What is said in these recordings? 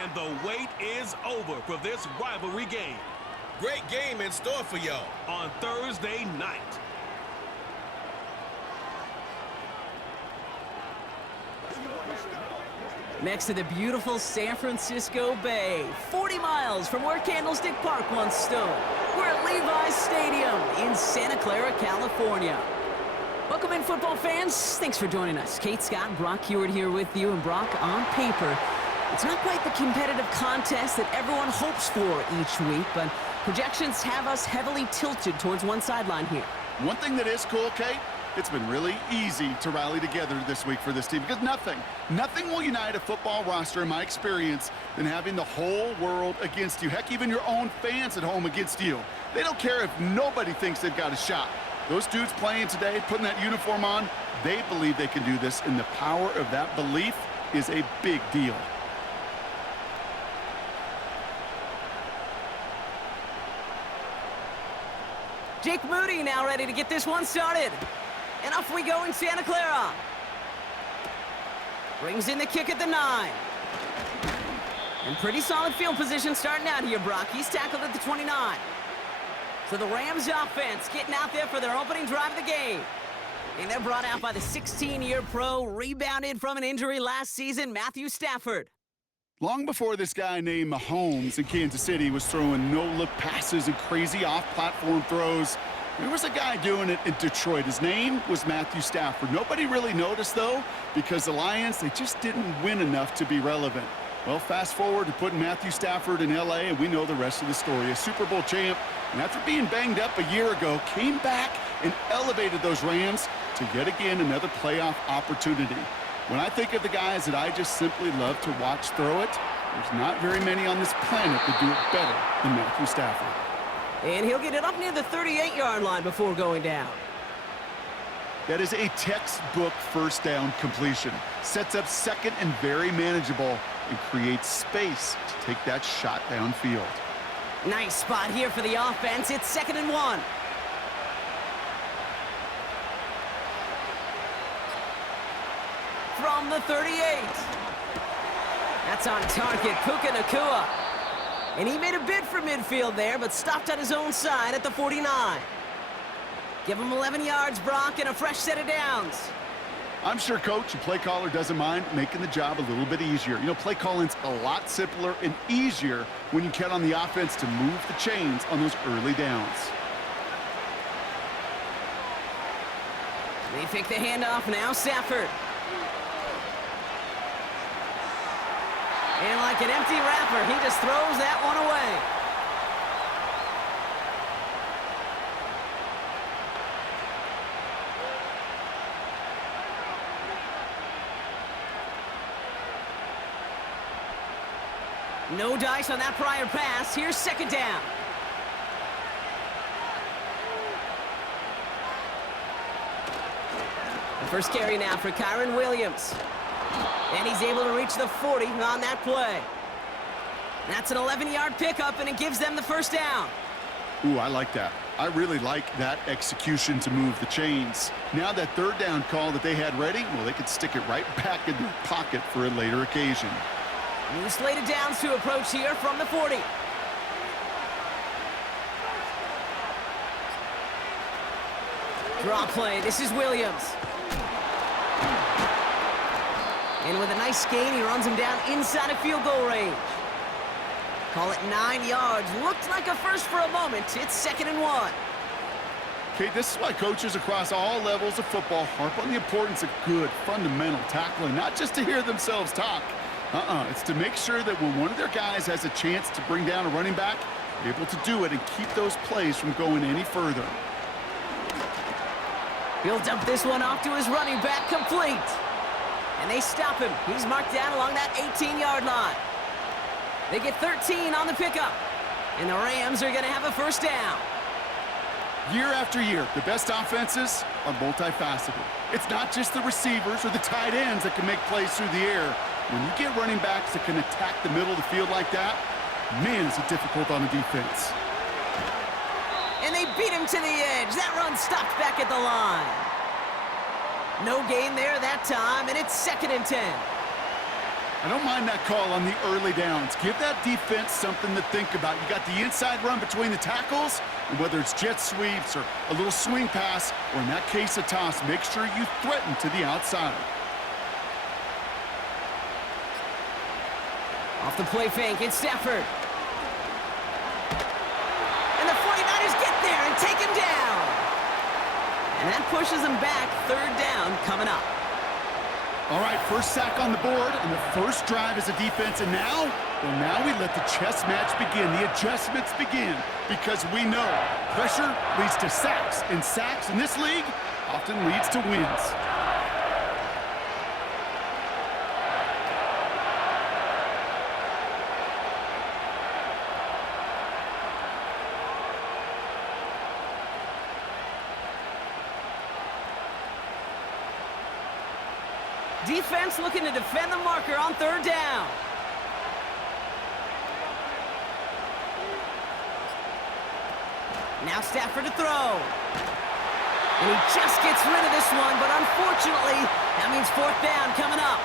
And the wait is over for this rivalry game. Great game in store for y'all on Thursday night. Next to the beautiful San Francisco Bay, 40 miles from where Candlestick Park once stood. We're at Levi's Stadium in Santa Clara, California. Welcome in, football fans. Thanks for joining us. Kate Scott, Brock Hewitt here with you. And Brock, on paper, it's not quite the competitive contest that everyone hopes for each week, but projections have us heavily tilted towards one sideline here. One thing that is cool, Kate, it's been really easy to rally together this week for this team because nothing will unite a football roster, in my experience, than having the whole world against you. Heck, even your own fans at home against you. They don't care if nobody thinks they've got a shot. Those dudes playing today, putting that uniform on, they believe they can do this, and the power of that belief is a big deal. Jake Moody now ready to get this one started. And off we go in Santa Clara. Brings in the kick at the 9. And pretty solid field position starting out here, Brock. He's tackled at the 29. So the Rams offense getting out there for their opening drive of the game. And they're brought out by the 16-year pro, rebounded from an injury last season, Matthew Stafford. Long before this guy named Mahomes in Kansas City was throwing no-look passes and crazy off-platform throws, there was a guy doing it in Detroit. His name was Matthew Stafford. Nobody really noticed, though, because the Lions, they just didn't win enough to be relevant. Well, fast forward to putting Matthew Stafford in L.A., and we know the rest of the story. A Super Bowl champ, and after being banged up a year ago, came back and elevated those Rams to yet again another playoff opportunity. When I think of the guys that I just simply love to watch throw it, there's not very many on this planet that do it better than Matthew Stafford. And he'll get it up near the 38-yard line before going down. That is a textbook first down completion. Sets up second and very manageable and creates space to take that shot downfield. Nice spot here for the offense. It's 2nd and 1. From the 38. That's on target, Puka Nacua. And he made a bid for midfield there, but stopped on his own side at the 49. Give him 11 yards, Brock, and a fresh set of downs. I'm sure coach and play caller doesn't mind making the job a little bit easier. You know, play calling's a lot simpler and easier when you count on the offense to move the chains on those early downs. They pick the handoff now, Stafford. And like an empty wrapper, he just throws that one away. No dice on that prior pass. Here's 2nd down. The first carry now for Kyron Williams. And he's able to reach the 40 on that play. That's an 11-yard pickup, and it gives them the first down. Ooh, I like that. I really like that execution to move the chains. Now that 3rd down call that they had ready, well, they could stick it right back in their pocket for a later occasion. New slate of downs to approach here from the 40. Draw play. This is Williams. And with a nice gain, he runs him down inside of field goal range. Call it 9 yards. Looked like a first for a moment. It's 2nd and 1. Okay, this is why coaches across all levels of football harp on the importance of good, fundamental tackling, not just to hear themselves talk. It's to make sure that when one of their guys has a chance to bring down a running back, they're able to do it and keep those plays from going any further. He'll dump this one off to his running back, complete. And they stop him. He's marked down along that 18-yard line. They get 13 on the pickup. And the Rams are going to have a first down. Year after year, the best offenses are multifaceted. It's not just the receivers or the tight ends that can make plays through the air. When you get running backs that can attack the middle of the field like that, man, is it difficult on the defense. And they beat him to the edge. That run stopped back at the line. No gain there that time, and it's 2nd and 10. I don't mind that call on the early downs. Give that defense something to think about. You got the inside run between the tackles, and whether it's jet sweeps or a little swing pass, or in that case a toss, make sure you threaten to the outside. Off the play fake, it's Stafford. And the 49ers get there and take him down. And that pushes him back. Third down coming up. All right, first sack on the board, and the first drive as a defense, and now, well, now we let the chess match begin, the adjustments begin, because we know pressure leads to sacks, and sacks in this league often leads to wins. Defense looking to defend the marker on third down. Now Stafford to throw. And he just gets rid of this one, but unfortunately, that means fourth down coming up.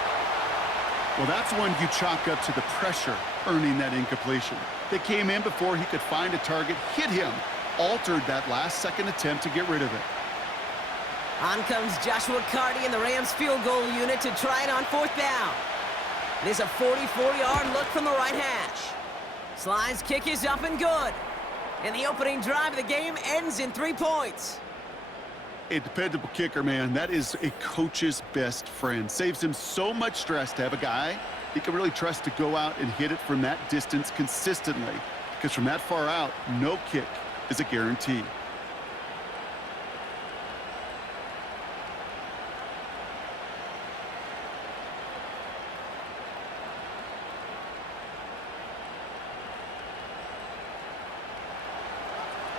Well, that's one you chalk up to the pressure earning that incompletion. They came in before he could find a target, hit him, altered that last-second attempt to get rid of it. On comes Joshua Carty and the Rams field goal unit to try it on fourth down. It is a 44-yard look from the right hash. Sly's kick is up and good. And the opening drive of the game ends in 3 points. A dependable kicker, man. That is a coach's best friend. Saves him so much stress to have a guy he can really trust to go out and hit it from that distance consistently. Because from that far out, no kick is a guarantee.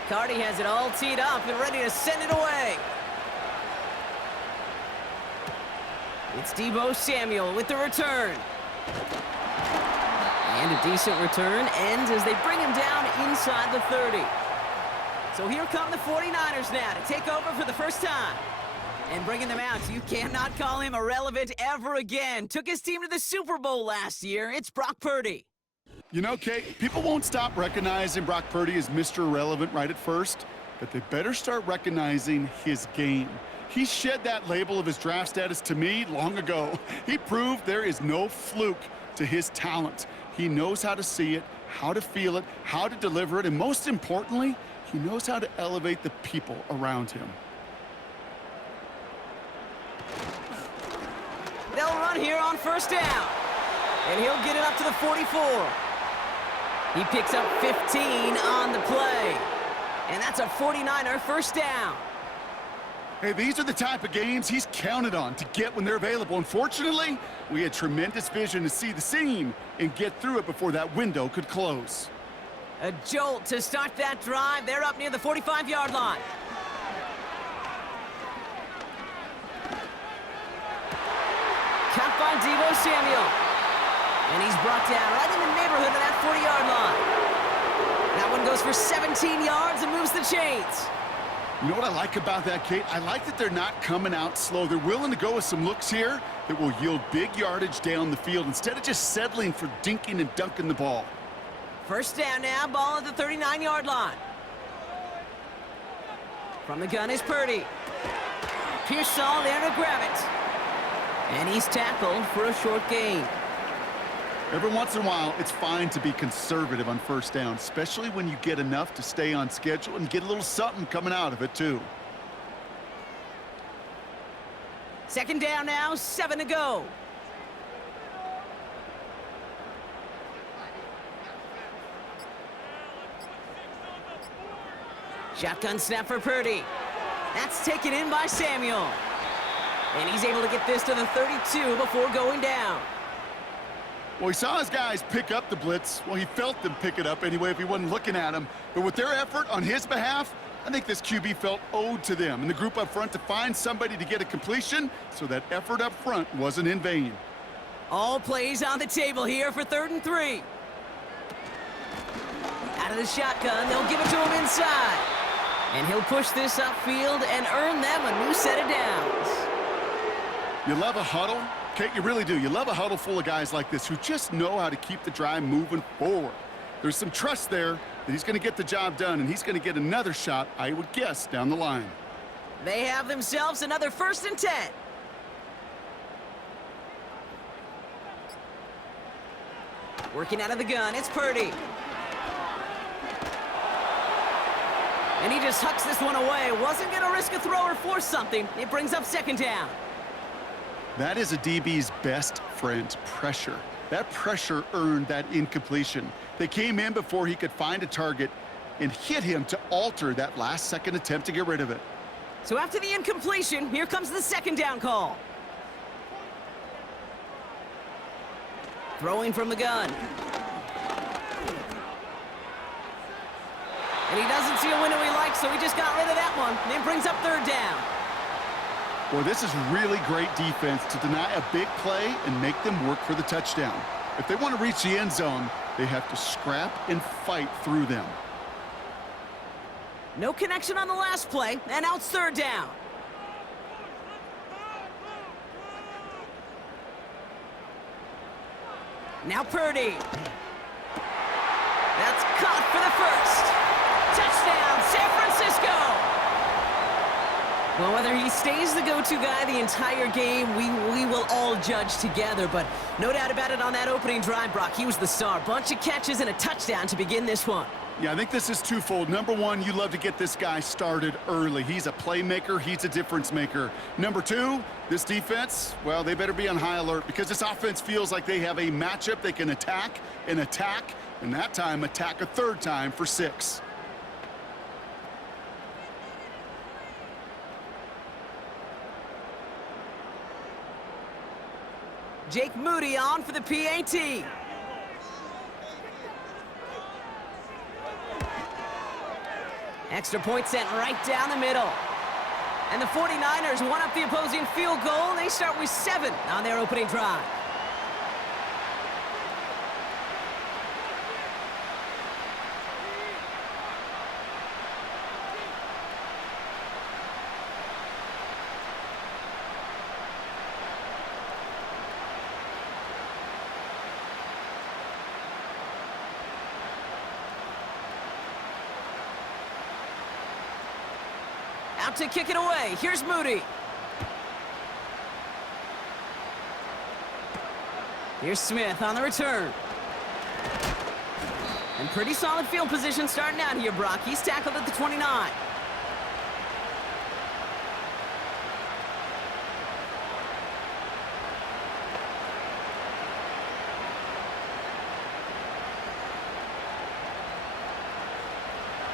Carty has it all teed up and ready to send it away. It's Deebo Samuel with the return. And a decent return ends as they bring him down inside the 30. So here come the 49ers now to take over for the first time. And bringing them out, you cannot call him irrelevant ever again. Took his team to the Super Bowl last year. It's Brock Purdy. You know, Kate, people won't stop recognizing Brock Purdy as Mr. Irrelevant right at first, but they better start recognizing his game. He shed that label of his draft status to me long ago. He proved there is no fluke to his talent. He knows how to see it, how to feel it, how to deliver it, and most importantly, he knows how to elevate the people around him. They'll run here on first down, and he'll get it up to the 44. He picks up 15 on the play. And that's a 49er first down. Hey, these are the type of games he's counted on to get when they're available. Unfortunately, we had tremendous vision to see the seam and get through it before that window could close. A jolt to start that drive. They're up near the 45-yard line. Caught by Deebo Samuel. And he's brought down right in the neighborhood of that 40-yard line. That one goes for 17 yards and moves the chains. You know what I like about that, Kate? I like that they're not coming out slow. They're willing to go with some looks here that will yield big yardage down the field instead of just settling for dinking and dunking the ball. First down now, ball at the 39-yard line. From the gun is Purdy. Pearsall there to grab it. And he's tackled for a short gain. Every once in a while, it's fine to be conservative on first down, especially when you get enough to stay on schedule and get a little something coming out of it, too. Second down now, 7 to go. Shotgun snap for Purdy. That's taken in by Samuel. And he's able to get this to the 32 before going down. Well, he saw his guys pick up the blitz. Well, he felt them pick it up anyway if he wasn't looking at him. But with their effort on his behalf, I think this QB felt owed to them and the group up front to find somebody to get a completion, so that effort up front wasn't in vain. All plays on the table here for 3rd and 3. Out of the shotgun, they'll give it to him inside. And he'll push this upfield and earn them a new set of downs. You love a huddle Kate, you really do. You love a huddle full of guys like this who just know how to keep the drive moving forward. There's some trust there that he's going to get the job done, and he's going to get another shot, I would guess, down the line. They have themselves another 1st and 10. Working out of the gun, it's Purdy. And he just hucks this one away. Wasn't going to risk a throw or force something. It brings up 2nd down. That is a DB's best friend, pressure. That pressure earned that incompletion. They came in before he could find a target and hit him to alter that last-second attempt to get rid of it. So after the incompletion, here comes the 2nd down call. Throwing from the gun. And he doesn't see a window he likes, so he just got rid of that one. And it brings up 3rd down. Well, this is really great defense to deny a big play and make them work for the touchdown. If they want to reach the end zone, they have to scrap and fight through them. No connection on the last play, and now it's 3rd down. Now Purdy. That's caught for the 1st. Touchdown, San Francisco! Well, whether he stays the go-to guy the entire game, we will all judge together, but no doubt about it on that opening drive, Brock, he was the star. Bunch of catches and a touchdown to begin this one. Yeah, I think this is twofold. Number one, you love to get this guy started early. He's a playmaker. He's a difference maker. Number two, this defense, well, they better be on high alert because this offense feels like they have a matchup they can attack, and that time attack a 3rd time for 6. Jake Moody on for the PAT. Extra point sent right down the middle. And the 49ers one up the opposing field goal. They start with 7 on their opening drive. Out to kick it away. Here's Moody. Here's Smith on the return. And pretty solid field position starting out here, Brock. He's tackled at the 29.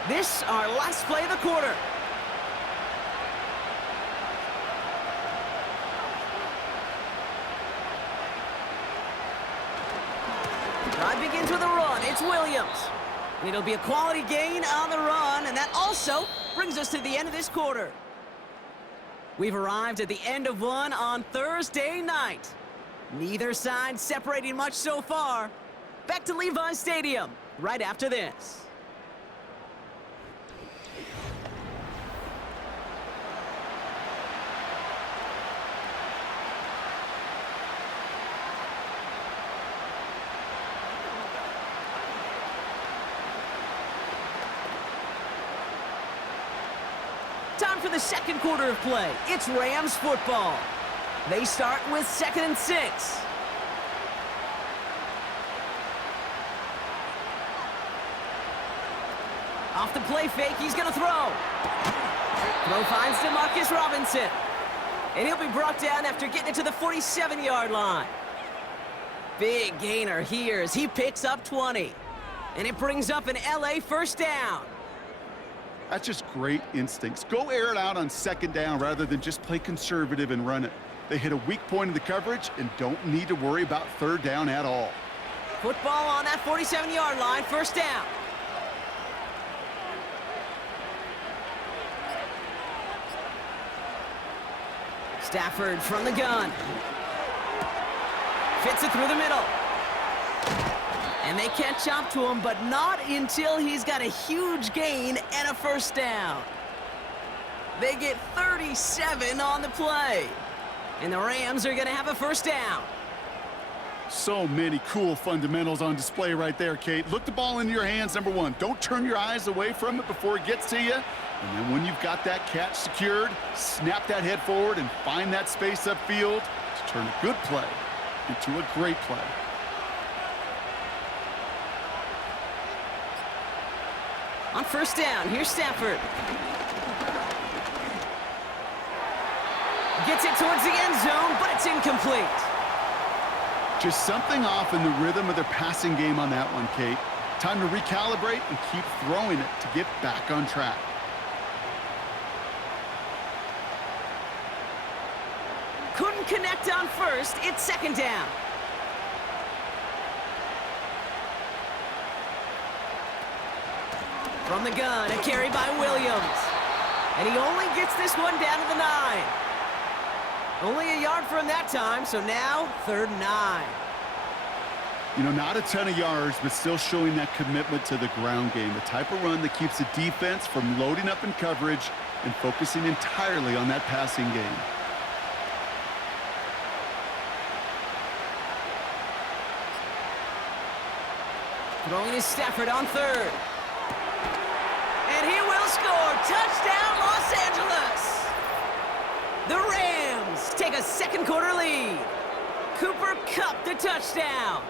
This our last play of the quarter. Drive begins with a run. It's Williams. And it'll be a quality gain on the run, and that also brings us to the end of this quarter. We've arrived at the end of one on Thursday night. Neither side separating much so far. Back to Levi's Stadium right after this. Time for the 2nd quarter of play. It's Rams football. They start with 2nd and 6. Off the play fake, he's going to throw. Throw finds DeMarcus Robinson. And he'll be brought down after getting it to the 47-yard line. Big gainer here as he picks up 20. And it brings up an LA 1st down. That's just great instincts. Go air it out on 2nd down rather than just play conservative and run it. They hit a weak point in the coverage and don't need to worry about 3rd down at all. Football on that 47-yard line, 1st down. Stafford from the gun. Fits it through the middle. And they catch up to him, but not until he's got a huge gain and a 1st down. They get 37 on the play. And the Rams are going to have a first down. So many cool fundamentals on display right there, Kate. Look the ball into your hands, number one. Don't turn your eyes away from it before it gets to you. And then when you've got that catch secured, snap that head forward and find that space upfield to turn a good play into a great play. On first down, here's Stafford. Gets it towards the end zone, but it's incomplete. Just something off in the rhythm of their passing game on that one, Kate. Time to recalibrate and keep throwing it to get back on track. Couldn't connect on first. It's second down. From the gun, a carry by Williams. And he only gets this one down to the 9. Only a yard for him that time, so now 3rd and 9. You know, not a ton of yards, but still showing that commitment to the ground game. The type of run that keeps the defense from loading up in coverage and focusing entirely on that passing game. Throwing is Stafford on 3rd. And he will score. Touchdown, Los Angeles. The Rams take a second quarter lead. Cooper Kupp the touchdown.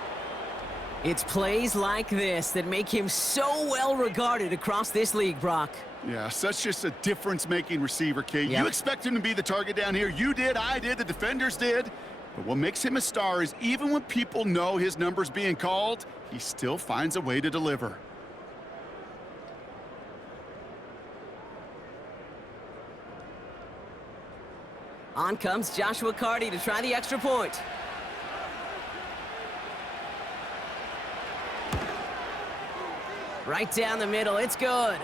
It's plays like this that make him so well regarded across this league, Brock. Yeah, such just a difference-making receiver, Kate. Yep. You expect him to be the target down here. You did, I did, the defenders did. But what makes him a star is even when people know his number's being called, he still finds a way to deliver. On comes Joshua Carty to try the extra point. Right down the middle, it's good.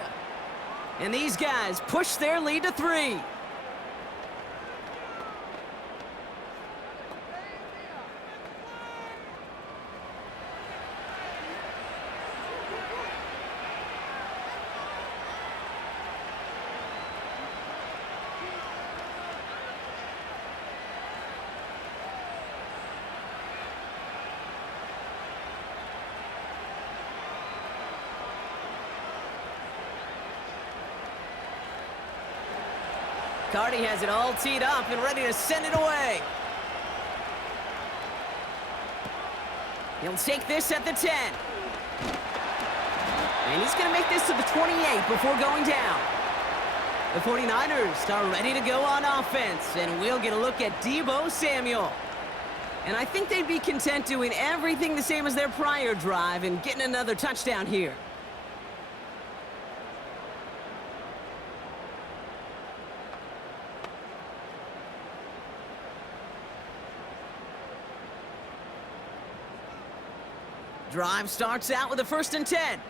And these guys push their lead to 3. Carty has it all teed up and ready to send it away. He'll take this at the 10. And he's going to make this to the 28 before going down. The 49ers are ready to go on offense, and we'll get a look at Deebo Samuel. And I think they'd be content doing everything the same as their prior drive and getting another touchdown here. Drive starts out with a 1st and 10.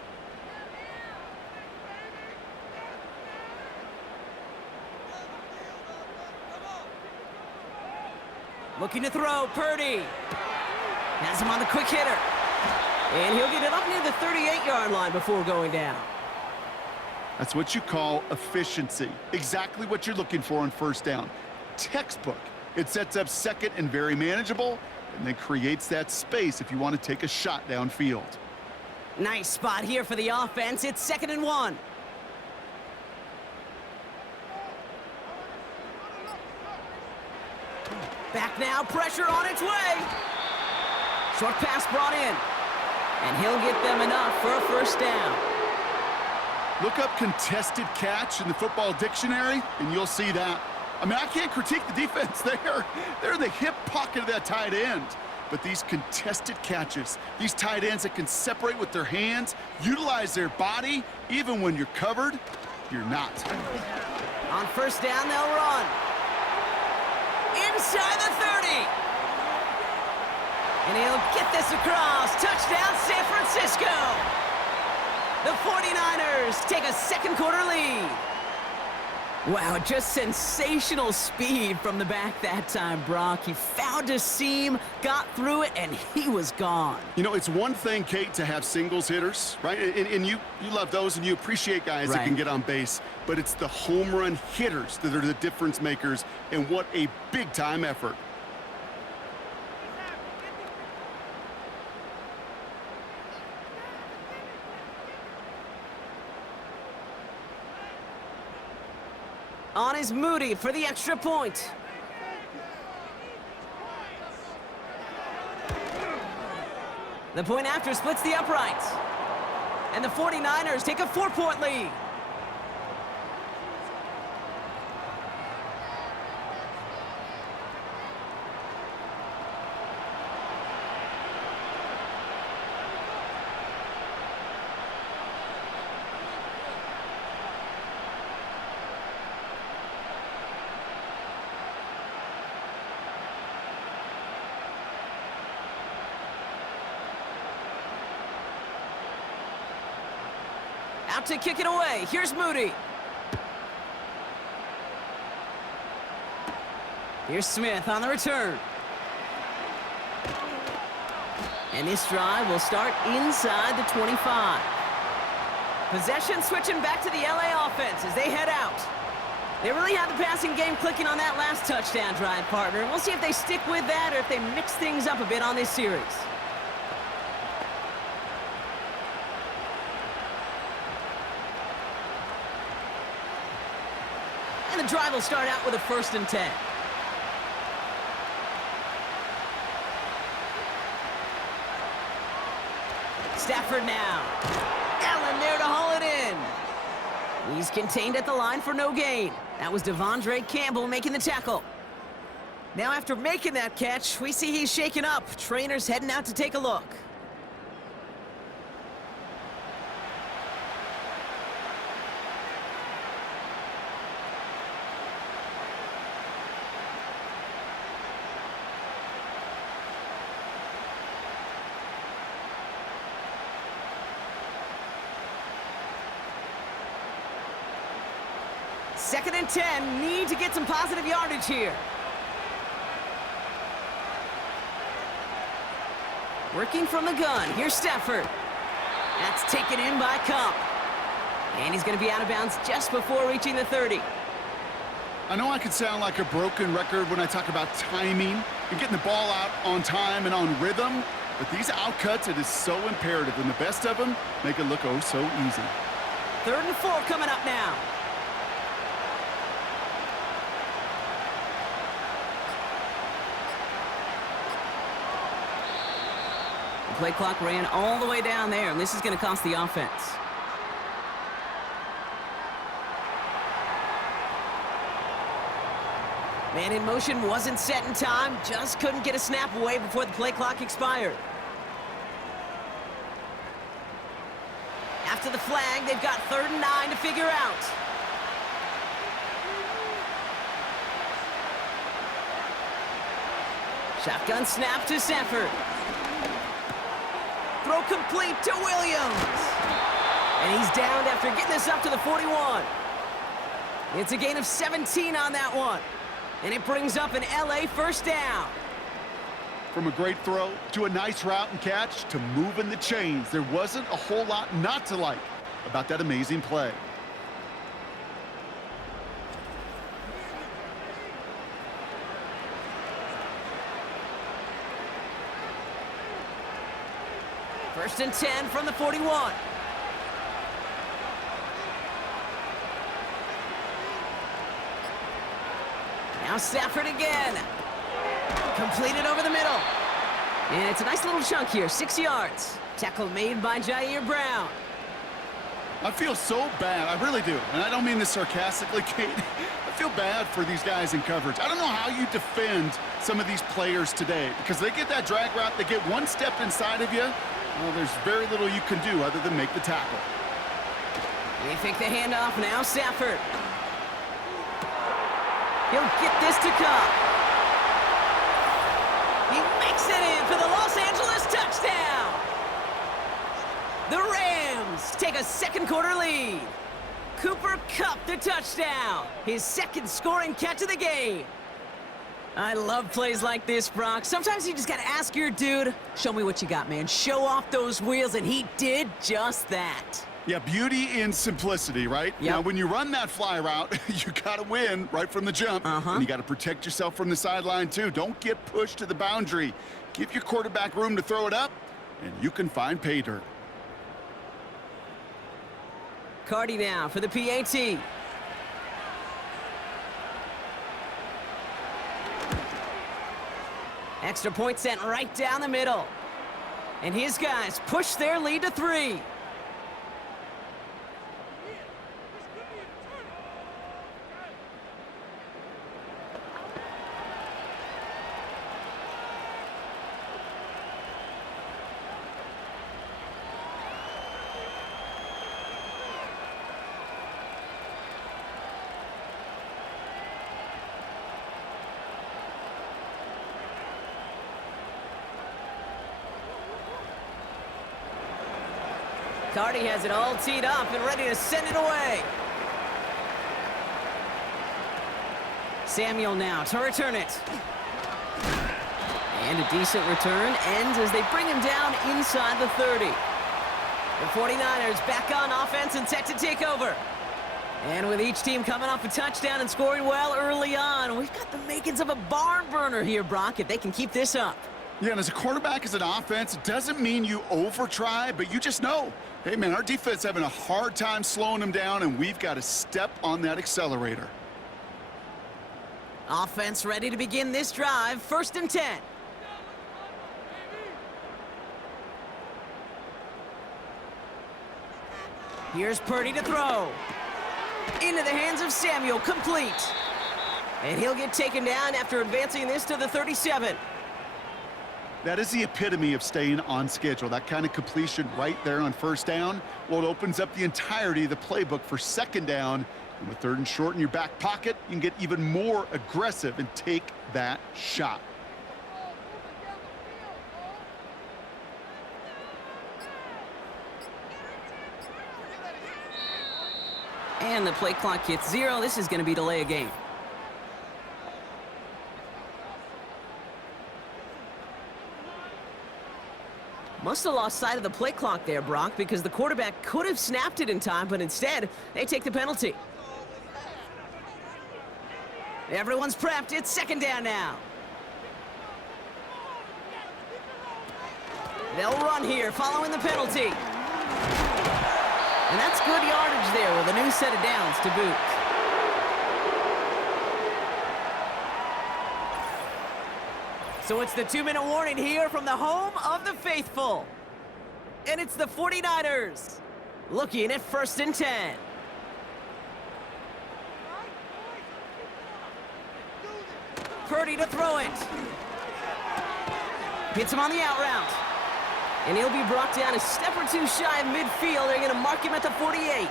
Looking to throw, Purdy. Has him on the quick hitter. And he'll get it up near the 38-yard line before going down. That's what you call efficiency. Exactly what you're looking for on first down. Textbook. It sets up second and very manageable, and then creates that space if you want to take a shot downfield. Nice spot here for the offense. It's 2nd and 1. Back now, pressure on its way. Short pass brought in. And he'll get them enough for a first down. Look up contested catch in the football dictionary, and you'll see that. I mean, I can't critique the defense there. They're in the hip pocket of that tight end. But these contested catches, these tight ends that can separate with their hands, utilize their body, even when you're covered, you're not. On first down, they'll run. Inside the 30. And he'll get this across. Touchdown, San Francisco. The 49ers take a second quarter lead. Wow, just sensational speed from the back that time, Brock. He found a seam, got through it, and he was gone. You know, it's one thing, Kate, to have singles hitters, right? And you love those, and you appreciate guys that can get on base. But it's the home run hitters that are the difference makers, and what a big-time effort. On is Moody for the extra point. The point after splits the uprights. And the 49ers take a 4-point lead. Out to kick it away. Here's Moody. Here's Smith on the return. And this drive will start inside the 25. Possession switching back to the LA offense as they head out. They really had the passing game clicking on that last touchdown drive, partner. And we'll see if they stick with that or if they mix things up a bit on this series. And the drive will start out with a 1st and 10. Stafford now. Allen there to haul it in. He's contained at the line for no gain. That was Devondre Campbell making the tackle. Now after making that catch, we see he's shaken up. Trainer's heading out to take a look. Second and 10, need to get some positive yardage here. Working from the gun, here's Stafford. That's taken in by Cup. And he's going to be out of bounds just before reaching the 30. I know I can sound like a broken record when I talk about timing and getting the ball out on time and on rhythm, but these outcuts, it is so imperative, and the best of them make it look oh so easy. 3rd and 4 coming up now. Play clock ran all the way down there, and this is going to cost the offense. Man in motion wasn't set in time, just couldn't get a snap away before the play clock expired. After the flag, they've got 3rd and 9 to figure out. Shotgun snap to Stafford. Throw complete to Williams. And he's downed after getting this up to the 41. It's a gain of 17 on that one. And it brings up an LA 1st down. From a great throw to a nice route and catch to moving the chains, there wasn't a whole lot not to like about that amazing play. First and 10 from the 41. Now Stafford again. Completed over the middle. And it's a nice little chunk here, 6 yards. Tackle made by Jair Brown. I feel so bad, I really do, and I don't mean this sarcastically, Kate. I feel bad for these guys in coverage. I don't know how you defend some of these players today, because they get that drag route, they get one step inside of you, well, there's very little you can do other than make the tackle. They fake the handoff, now Stafford. He'll get this to Cup. He makes it in for the Los Angeles touchdown. The Rams take a 2nd quarter lead. Cooper Kupp the touchdown. His 2nd scoring catch of the game. I love plays like this, Brock. Sometimes you just got to ask your dude, show me what you got, man. Show off those wheels, and he did just that. Yeah, beauty in simplicity, right? Yep. Now, when you run that fly route, you got to win right from the jump. And you got to protect yourself from the sideline, too. Don't get pushed to the boundary. Give your quarterback room to throw it up, and you can find pay dirt. Cardi now for the PAT. Extra point sent right down the middle. And his guys push their lead to 3. Cardi has it all teed up and ready to send it away. Samuel now to return it. And a decent return ends as they bring him down inside the 30. The 49ers back on offense and set to take over. And with each team coming off a touchdown and scoring well early on, we've got the makings of a barn burner here, Brock, if they can keep this up. Yeah, and as a quarterback, as an offense, it doesn't mean you over-try, but you just know, hey, man, our defense having a hard time slowing them down, and we've got to step on that accelerator. Offense ready to begin this drive. 1st and 10. Here's Purdy to throw. Into the hands of Samuel, complete. And he'll get taken down after advancing this to the 37. That is the epitome of staying on schedule. That kind of completion right there on 1st down. Well, it opens up the entirety of the playbook for 2nd down. And with 3rd and short in your back pocket, you can get even more aggressive and take that shot. And the play clock hits 0. This is going to be delay a game. Must have lost sight of the play clock there, Brock, because the quarterback could have snapped it in time, but instead, they take the penalty. Everyone's prepped. It's 2nd down now. They'll run here following the penalty. And that's good yardage there with a new set of downs to boot. So it's the 2-minute warning here from the home of the faithful. And it's the 49ers looking at 1st and 10. Purdy to throw it. Hits him on the out route. And he'll be brought down a step or 2 shy of midfield. They're going to mark him at the 48.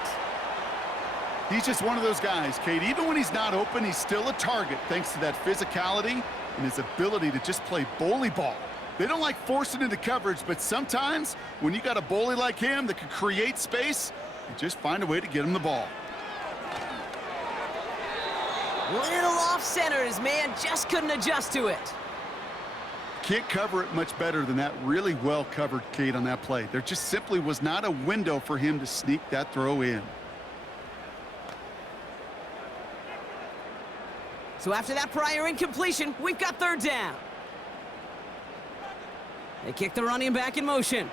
He's just one of those guys, Kate. Even when he's not open, he's still a target thanks to that physicality and his ability to just play bully ball. They don't like forcing into coverage, but sometimes when you got a bully like him that can create space, you just find a way to get him the ball. Little off center. His man just couldn't adjust to it. Can't cover it much better than that. Really well covered, Kate, on that play. There just simply was not a window for him to sneak that throw in. So after that prior incompletion, we've got 3rd down. They kick the running back in motion.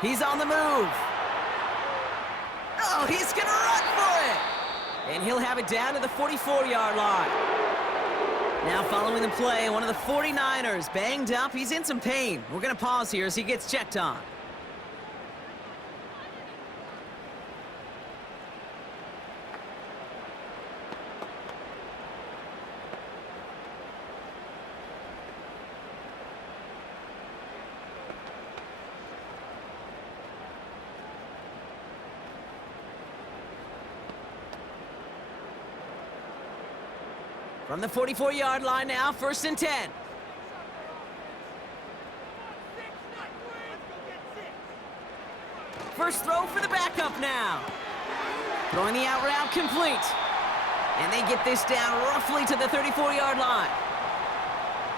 He's on the move. Oh, he's going to run for it. And he'll have it down to the 44-yard line. Now following the play, one of the 49ers banged up. He's in some pain. We're going to pause here as he gets checked on. From the 44-yard line now, 1st and 10. First throw for the backup now. Throwing the out route complete. And they get this down roughly to the 34-yard line.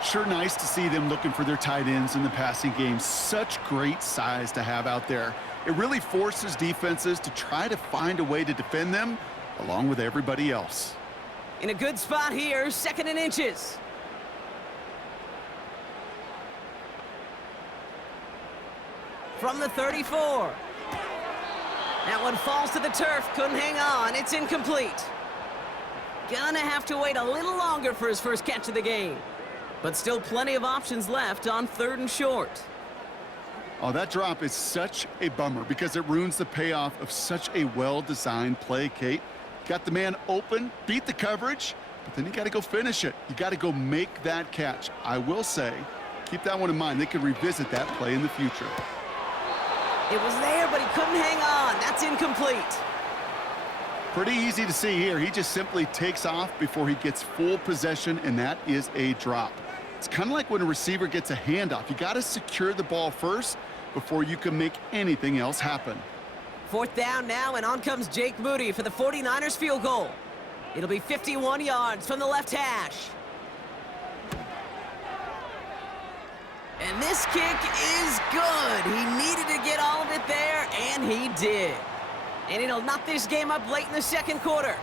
Sure nice to see them looking for their tight ends in the passing game. Such great size to have out there. It really forces defenses to try to find a way to defend them along with everybody else. In a good spot here, 2nd and inches. From the 34. That one falls to the turf, couldn't hang on, it's incomplete. gonna have to wait a little longer for his first catch of the game. But still plenty of options left on 3rd and short. Oh, that drop is such a bummer because it ruins the payoff of such a well-designed play, Kate. Got the man open, beat the coverage, but then you got to go finish it. You got to go make that catch. I will say, keep that one in mind. They could revisit that play in the future. It was there, but he couldn't hang on. That's incomplete. Pretty easy to see here. He just simply takes off before he gets full possession, and that is a drop. It's kind of like when a receiver gets a handoff. You got to secure the ball first before you can make anything else happen. 4th down now, and on comes Jake Moody for the 49ers field goal. It'll be 51 yards from the left hash. And this kick is good. He needed to get all of it there, and he did. And it'll knock this game up late in the 2nd quarter.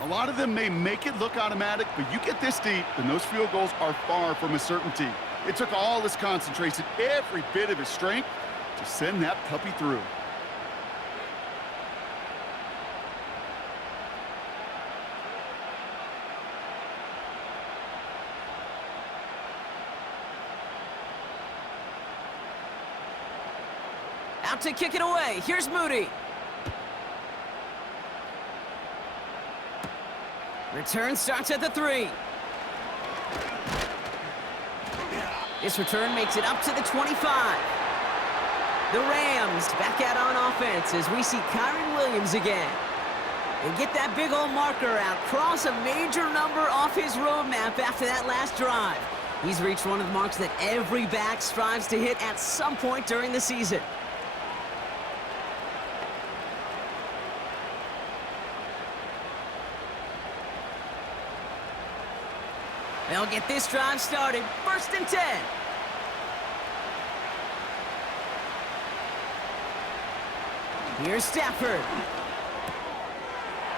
A lot of them may make it look automatic, but you get this deep, and those field goals are far from a certainty. It took all his concentration, every bit of his strength, to send that puppy through. Out to kick it away. Here's Moody. Return starts at the 3. This return makes it up to the 25. The Rams back out on offense as we see Kyron Williams again. And get that big old marker out. Cross a major number off his roadmap after that last drive. He's reached one of the marks that every back strives to hit at some point during the season. They'll get this drive started. 1st and 10. Here's Stafford.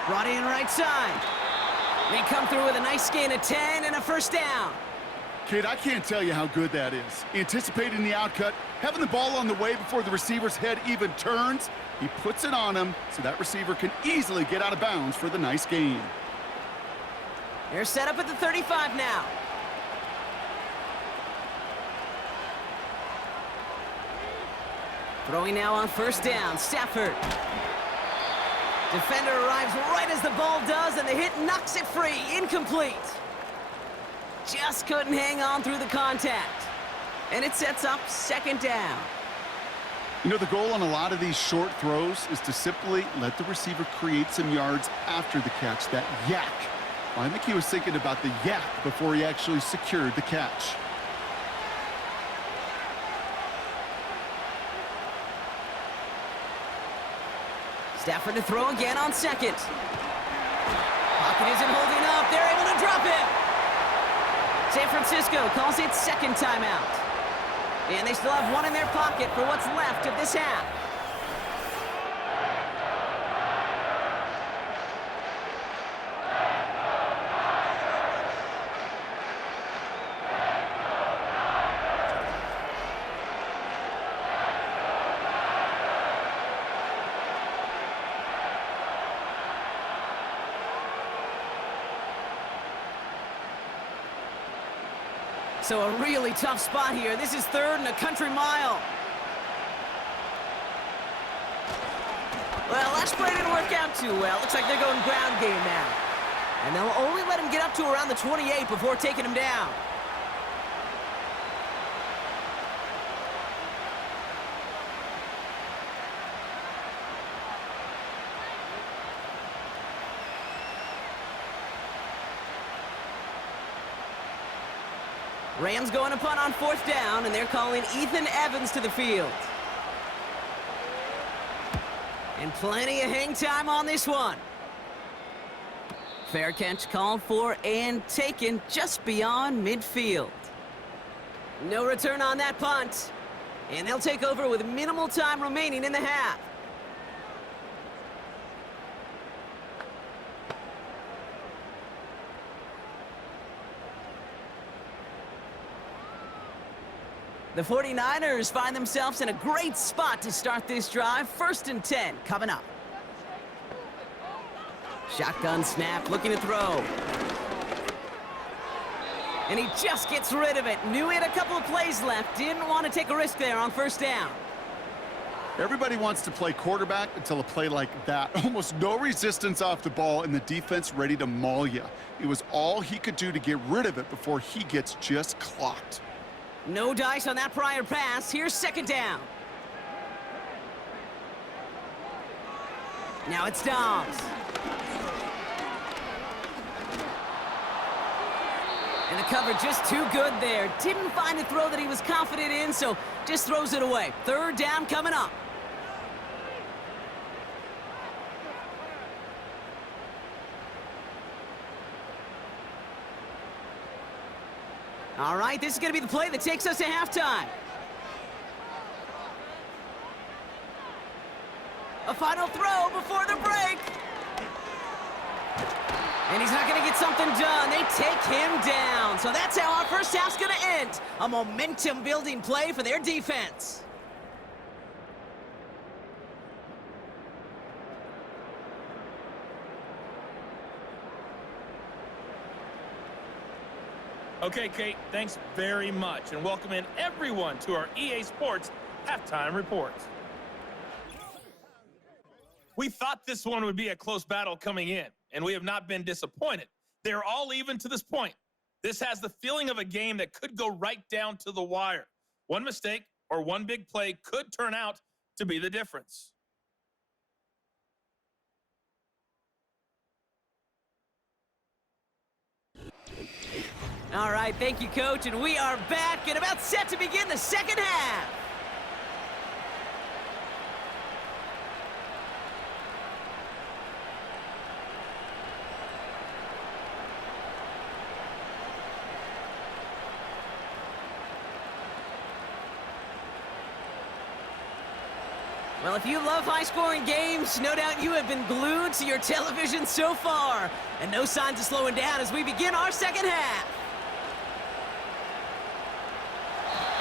Brought in right side. They come through with a nice gain of 10 and a 1st down. Kid, I can't tell you how good that is. Anticipating the outcut, having the ball on the way before the receiver's head even turns. He puts it on him so that receiver can easily get out of bounds for the nice gain. They're set up at the 35 now. Throwing now on 1st down, Stafford. Defender arrives right as the ball does, and the hit knocks it free. Incomplete. Just couldn't hang on through the contact. And it sets up 2nd down. You know, the goal on a lot of these short throws is to simply let the receiver create some yards after the catch, that yak. Well, I think he was thinking about the yak before he actually secured the catch. Stafford to throw again on 2nd. Pocket isn't holding up. They're able to drop him. San Francisco calls it 2nd timeout. And they still have one in their pocket for what's left of this half. So a really tough spot here. This is 3rd and a country mile. Well, that play didn't work out too well. Looks like they're going ground game now. And they'll only let him get up to around the 28 before taking him down. Rams going to punt on 4th down, and they're calling Ethan Evans to the field. And plenty of hang time on this one. Fair catch called for and taken just beyond midfield. No return on that punt. And they'll take over with minimal time remaining in the half. The 49ers find themselves in a great spot to start this drive. 1st and 10 coming up. Shotgun snap, looking to throw. And he just gets rid of it. Knew he had a couple of plays left. Didn't want to take a risk there on first down. Everybody wants to play quarterback until a play like that. Almost no resistance off the ball and the defense ready to maul you. It was all he could do to get rid of it before he gets just clocked. No dice on that prior pass. Here's second down. Now it's Dobbs. And the cover just too good there. Didn't find a throw that he was confident in, so just throws it away. Third down coming up. All right, this is going to be the play that takes us to halftime. A final throw before the break. And he's not going to get something done. They take him down. So that's how our first half's going to end. A momentum-building play for their defense. Okay, Kate, thanks very much, and welcome in everyone to our EA Sports Halftime Report. We thought this one would be a close battle coming in, and we have not been disappointed. They're all even to this point. This has the feeling of a game that could go right down to the wire. One mistake or one big play could turn out to be the difference. All right, thank you, Coach, and we are back and about set to begin the second half. Well, if you love high-scoring games, no doubt you have been glued to your television so far. And no signs of slowing down as we begin our second half.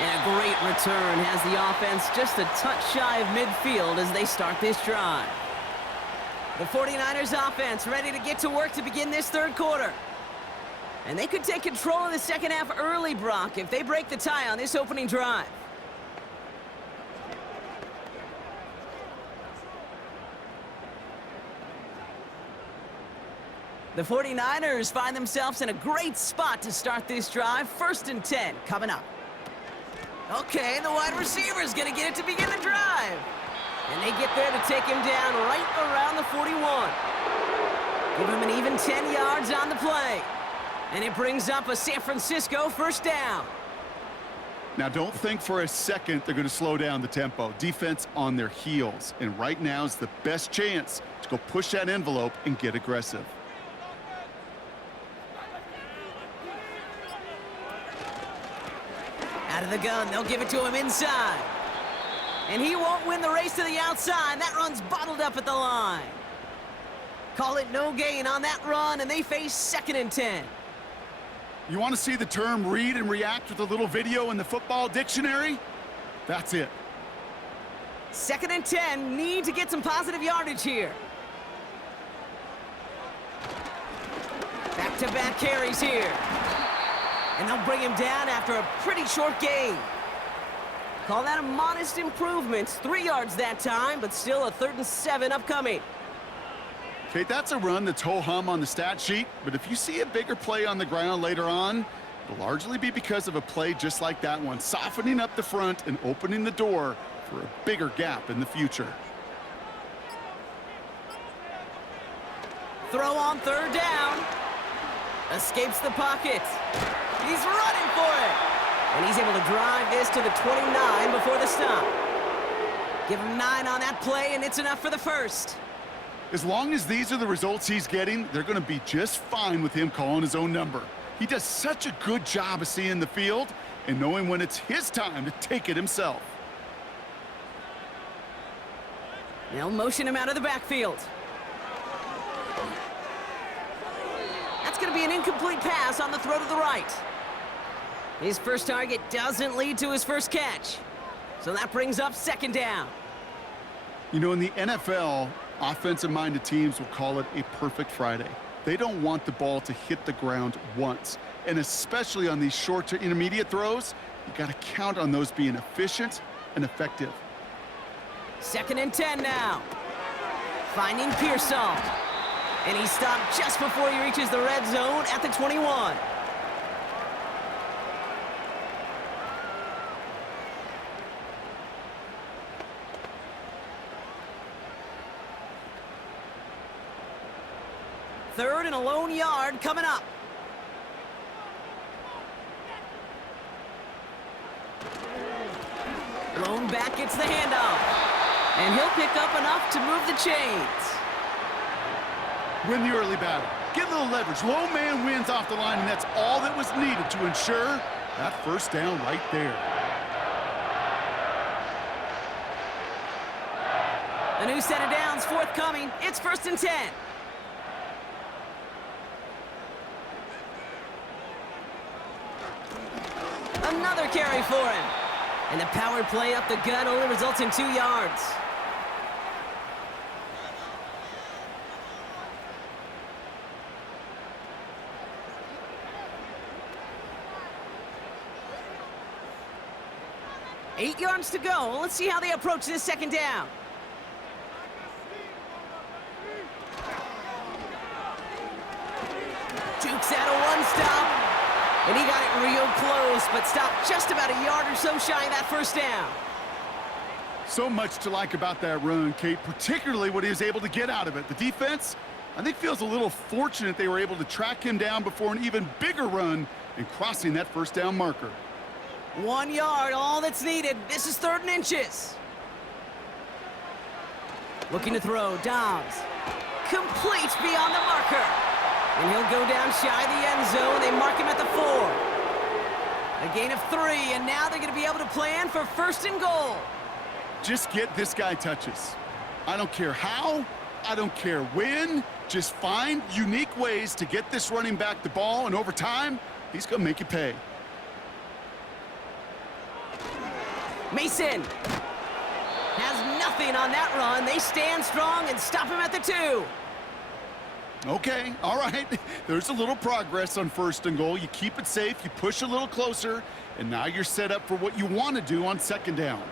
And a great return has the offense just a touch shy of midfield as they start this drive. The 49ers offense ready to get to work to begin this third quarter. And they could take control of the second half early, Brock, if they break the tie on this opening drive. The 49ers find themselves in a great spot to start this drive. 1st and 10 coming up. Okay, the wide receiver's going to get it to begin the drive. And they get there to take him down right around the 41. Give him an even 10 yards on the play. And it brings up a San Francisco first down. Now, don't think for a second they're going to slow down the tempo. Defense on their heels. And right now is the best chance to go push that envelope and get aggressive. Out of the gun, they'll give it to him inside. And he won't win the race to the outside. That run's bottled up at the line. Call it no gain on that run, and they face 2nd and 10. You want to see the term read and react with a little video in the football dictionary? That's it. 2nd and 10, need to get some positive yardage here. Back-to-back carries here. And they'll bring him down after a pretty short gain. Call that a modest improvement. 3 yards that time, but still a 3rd and 7 upcoming. Okay, that's a run that's ho-hum on the stat sheet, but if you see a bigger play on the ground later on, it'll largely be because of a play just like that one, softening up the front and opening the door for a bigger gap in the future. Throw on 3rd down. Escapes the pocket. He's running for it. And he's able to drive this to the 29 before the stop. Give him 9 on that play, and it's enough for the first. As long as these are the results he's getting, they're going to be just fine with him calling his own number. He does such a good job of seeing the field and knowing when it's his time to take it himself. They'll motion him out of the backfield. That's going to be an incomplete pass on the throw to the right. His first target doesn't lead to his first catch. So that brings up 2nd down. You know, in the NFL, Offensive-minded teams will call it a perfect Friday. They don't want the ball to hit the ground once. And especially on these short to intermediate throws, you got to count on those being efficient and effective. 2nd and 10 now. Finding Pearsall. And he stopped just before he reaches the red zone at the 21. Third and a lone yard coming up. Lone back gets the handoff. And he'll pick up enough to move the chains. Win the early battle. Get a little leverage. Low man wins off the line, and that's all that was needed to ensure that first down right there. A new set of downs forthcoming. It's 1st and 10. Another carry for him. And the power play up the gut only results in 2 yards. Eight yards to go. Let's see how they approach this 2nd down. Jukes out a one-stop. And he got it real close, but stopped just about a yard or so shy of that first down. So much to like about that run, Kate, particularly what he was able to get out of it. The defense, I think, feels a little fortunate they were able to track him down before an even bigger run and crossing that first down marker. 1 yard, all that's needed. This is 3rd and inches. Looking to throw, Dobbs. Complete beyond the marker. And he'll go down shy of the end zone. They mark him at the 4. A gain of 3, and now they're going to be able to plan for 1st and goal. Just get this guy touches. I don't care how, I don't care when. Just find unique ways to get this running back the ball, and over time, he's going to make you pay. Mason has nothing on that run. They stand strong and stop him at the 2. Okay, all right. There's a little progress on 1st and goal. You keep it safe, you push a little closer, and now you're set up for what you want to do on 2nd down.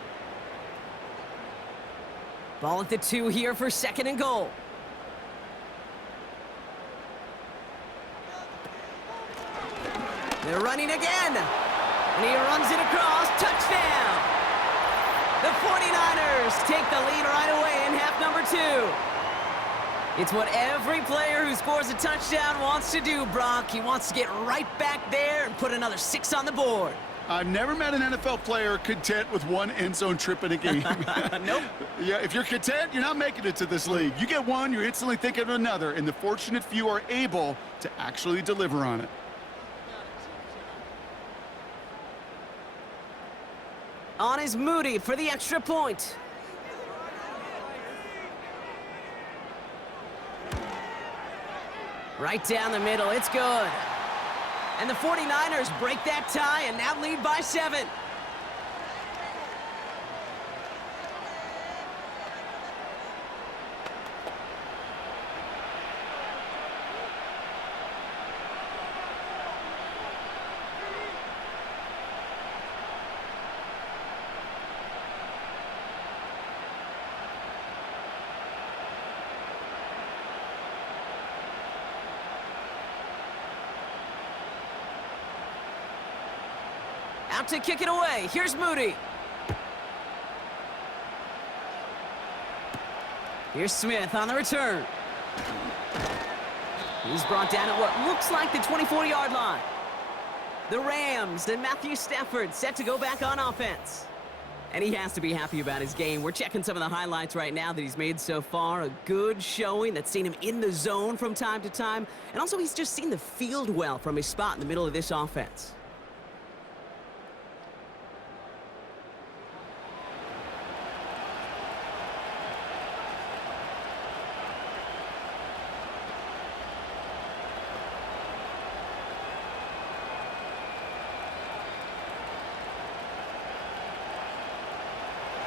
Ball at the 2 here for 2nd and goal. They're running again. And he runs it across. Touchdown. The 49ers take the lead right away in half number 2. It's what every player who scores a touchdown wants to do, Brock. He wants to get right back there and put another 6 on the board. I've never met an NFL player content with 1 end zone trip in a game. Nope. Yeah, if you're content, you're not making it to this league. You get 1, you're instantly thinking of another, and the fortunate few are able to actually deliver on it. On is Moody for the extra point. Right down the middle, it's good. And the 49ers break that tie and now lead by 7. Out to kick it away. Here's Moody. Here's Smith on the return. He's brought down at what looks like the 24-yard line. The Rams and Matthew Stafford set to go back on offense. And he has to be happy about his game. We're checking some of the highlights right now that he's made so far. A good showing that's seen him in the zone from time to time. And also he's just seen the field well from his spot in the middle of this offense.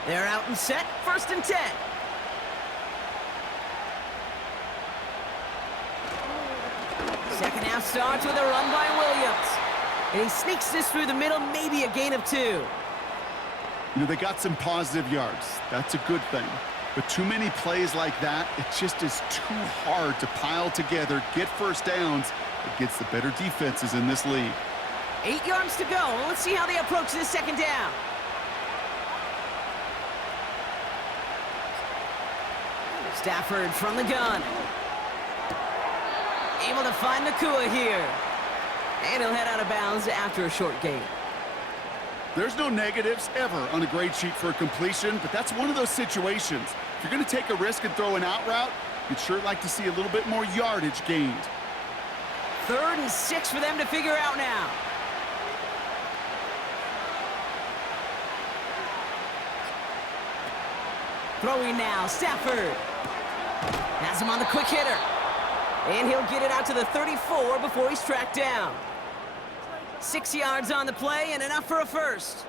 They're out and set, 1st and 10. Second half starts with a run by Williams. And he sneaks this through the middle, maybe a gain of 2. You know, they got some positive yards. That's a good thing. But too many plays like that, it just is too hard to pile together, get first downs against the better defenses in this league. 8 yards to go. Let's see how they approach this second down. Stafford from the gun. Able to find Nakua here. And he'll head out of bounds after a short gain. There's no negatives ever on a grade sheet for a completion, but that's one of those situations. If you're going to take a risk and throw an out route, you'd sure like to see a little bit more yardage gained. 3rd and 6 for them to figure out now. Throwing now, Stafford. Has him on the quick hitter. And he'll get it out to the 34 before he's tracked down. 6 yards on the play and enough for a first.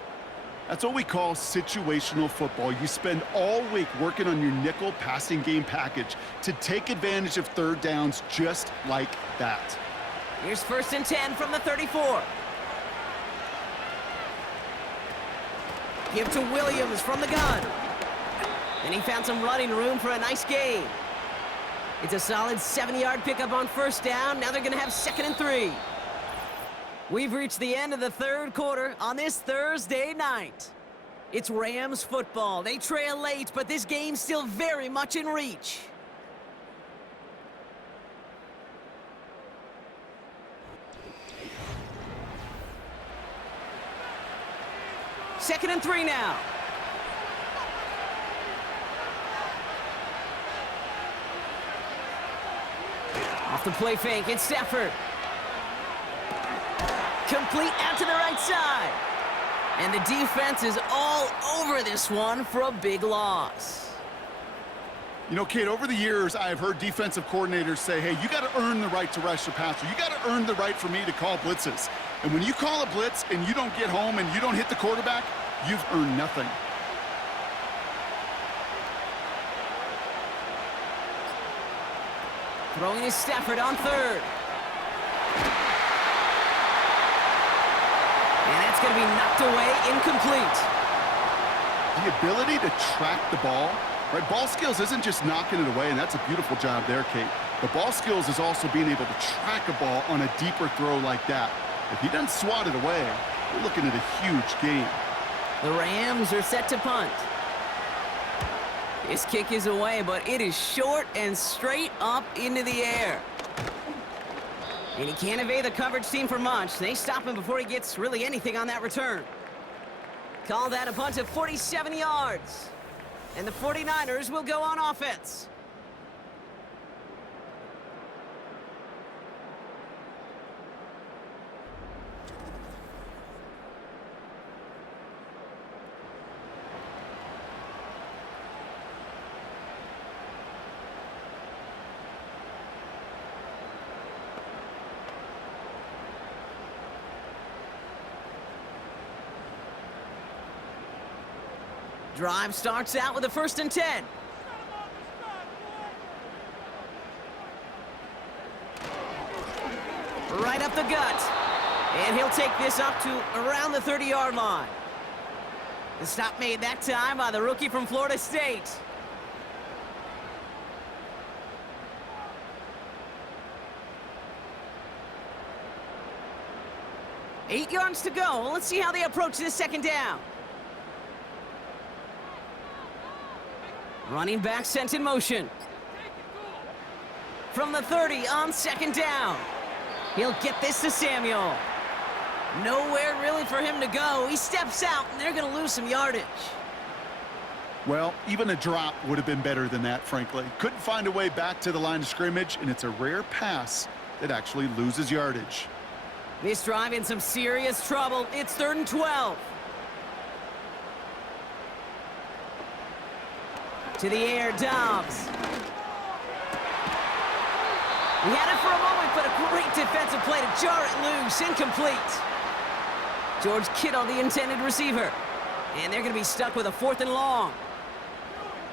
That's what we call situational football. You spend all week working on your nickel passing game package to take advantage of third downs just like that. Here's 1st and 10 from the 34. Give to Williams from the gun. And he found some running room for a nice gain. It's a solid 7-yard pickup on first down. Now they're going to have 2nd and 3. We've reached the end of the 3rd quarter on this Thursday night. It's Rams football. They trail late, but this game's still very much in reach. Second and 3 now. Off the play fake, it's Stafford. Complete out to the right side. And the defense is all over this one for a big loss. You know, Kate, over the years, I've heard defensive coordinators say, hey, you got to earn the right to rush the passer. You got to earn the right for me to call blitzes. And when you call a blitz and you don't get home and you don't hit the quarterback, you've earned nothing. Throwing is Stafford on 3rd. And that's going to be knocked away, incomplete. The ability to track the ball, right? Ball skills isn't just knocking it away, and that's a beautiful job there, Kate. The ball skills is also being able to track a ball on a deeper throw like that. If he doesn't swat it away, we're looking at a huge gain. The Rams are set to punt. This kick is away, but it is short and straight up into the air. And he can't evade the coverage team for much. They stop him before he gets really anything on that return. Call that a punt of 47 yards. And the 49ers will go on offense. Drive starts out with a 1st and 10. Right up the gut. And he'll take this up to around the 30-yard line. The stop made that time by the rookie from Florida State. Eight yards to go. Let's see how they approach this second down. Running back sent in motion. From the 30 on 2nd down. He'll get this to Samuel. Nowhere really for him to go. He steps out, and they're going to lose some yardage. Well, even a drop would have been better than that, frankly. Couldn't find a way back to the line of scrimmage, and it's a rare pass that actually loses yardage. This drive in some serious trouble. It's 3rd and 12. To the air, Dobbs. He had it for a moment, but a great defensive play to jar it loose. Incomplete. George Kittle, the intended receiver. And they're going to be stuck with a 4th and long.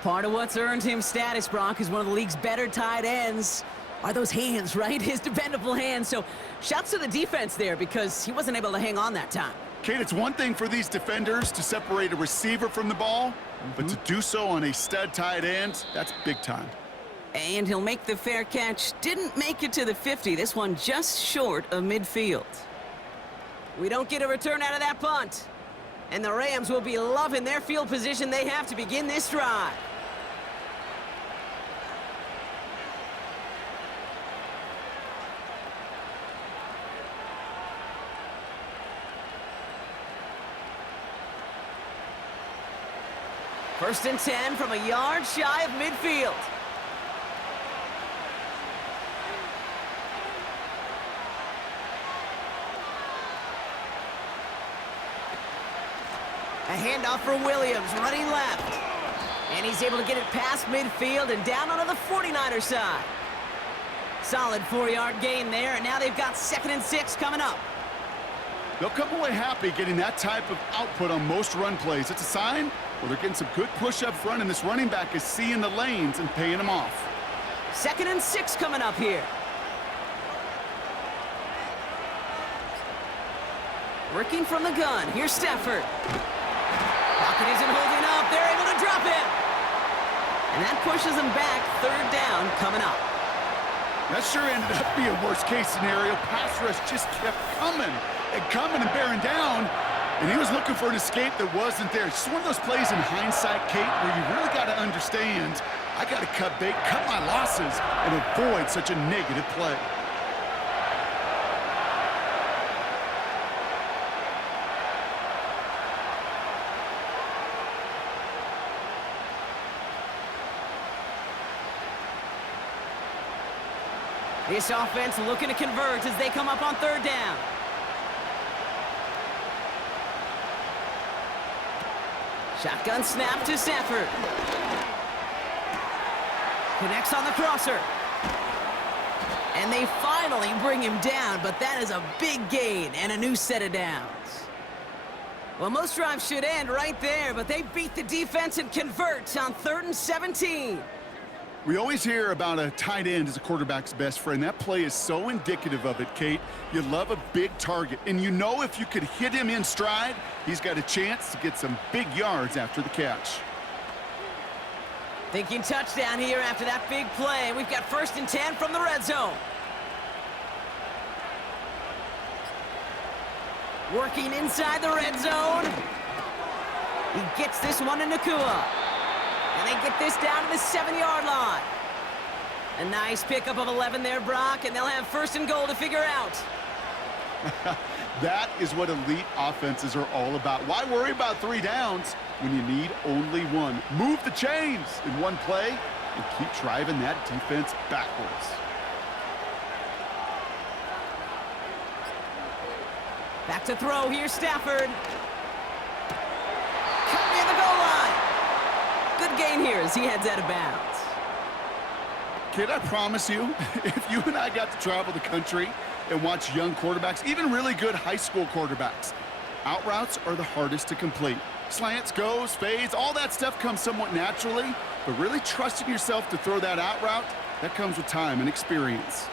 Part of what's earned him status, Brock, is one of the league's better tight ends. are those hands, right? His dependable hands. So shouts to the defense there because he wasn't able to hang on that time. Kate, it's one thing for these defenders to separate a receiver from the ball, but to do so on a stud tight end, that's big time. And he'll make the fair catch. Didn't make it to the 50. This one just short of midfield. We don't get a return out of that punt. And the Rams will be loving their field position they have to begin this drive. First and 10 from a yard shy of midfield. A handoff for Williams, running left. And he's able to get it past midfield and down onto the 49er side. Solid 4-yard gain there, and now they've got 2nd and 6 coming up. They'll come away happy getting that type of output on most run plays. It's a sign, well, they're getting some good push up front, and this running back is seeing the lanes and paying them off. 2nd and 6 coming up here. Working from the gun, here's Stafford. Pocket isn't holding up, they're able to drop him. And that pushes them back, 3rd down coming up. That sure ended up being a worst-case scenario. Pass rush just kept coming and bearing down, and he was looking for an escape that wasn't there. It's just one of those plays in hindsight, Kate, where you really got to understand, I got to cut bait, cut my losses, and avoid such a negative play. This offense looking to convert as they come up on 3rd down. Shotgun snap to Stafford. Connects on the crosser. And they finally bring him down, but that is a big gain and a new set of downs. Well, most drives should end right there, but they beat the defense and convert on 3rd and 17. We always hear about a tight end as a quarterback's best friend. That play is so indicative of it, Kate. You love a big target, and you know if you could hit him in stride, he's got a chance to get some big yards after the catch. Thinking touchdown here after that big play. We've got 1st and 10 from the red zone. Working inside the red zone. He gets this one to Nakua. And they get this down to the 7-yard line. A nice pickup of 11 there, Brock, and they'll have 1st and goal to figure out. That is what elite offenses are all about. Why worry about 3 downs when you need only 1? Move the chains in one play and keep driving that defense backwards. Back to throw, here's Stafford. Cut near the goal line. Good gain here as he heads out of bounds. Kid, I promise you, if you and I got to travel the country and watch young quarterbacks, even really good high school quarterbacks, out routes are the hardest to complete. Slants, goes, fades, all that stuff comes somewhat naturally, but really trusting yourself to throw that out route, that comes with time and experience.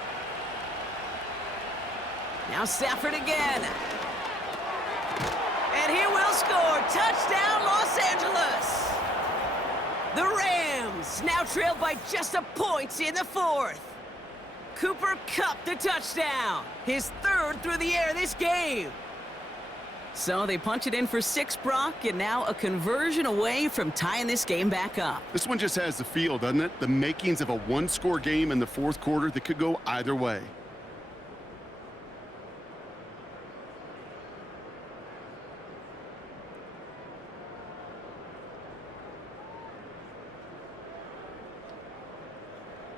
Now Stafford again. And he will score. Touchdown, Los Angeles. The Rams now trailed by just a point in the 4th. Cooper Kupp the touchdown. His 3rd through the air this game. So they punch it in for 6, Brock, and now a conversion away from tying this game back up. This one just has the feel, doesn't it? The makings of a 1-score game in the 4th quarter that could go either way.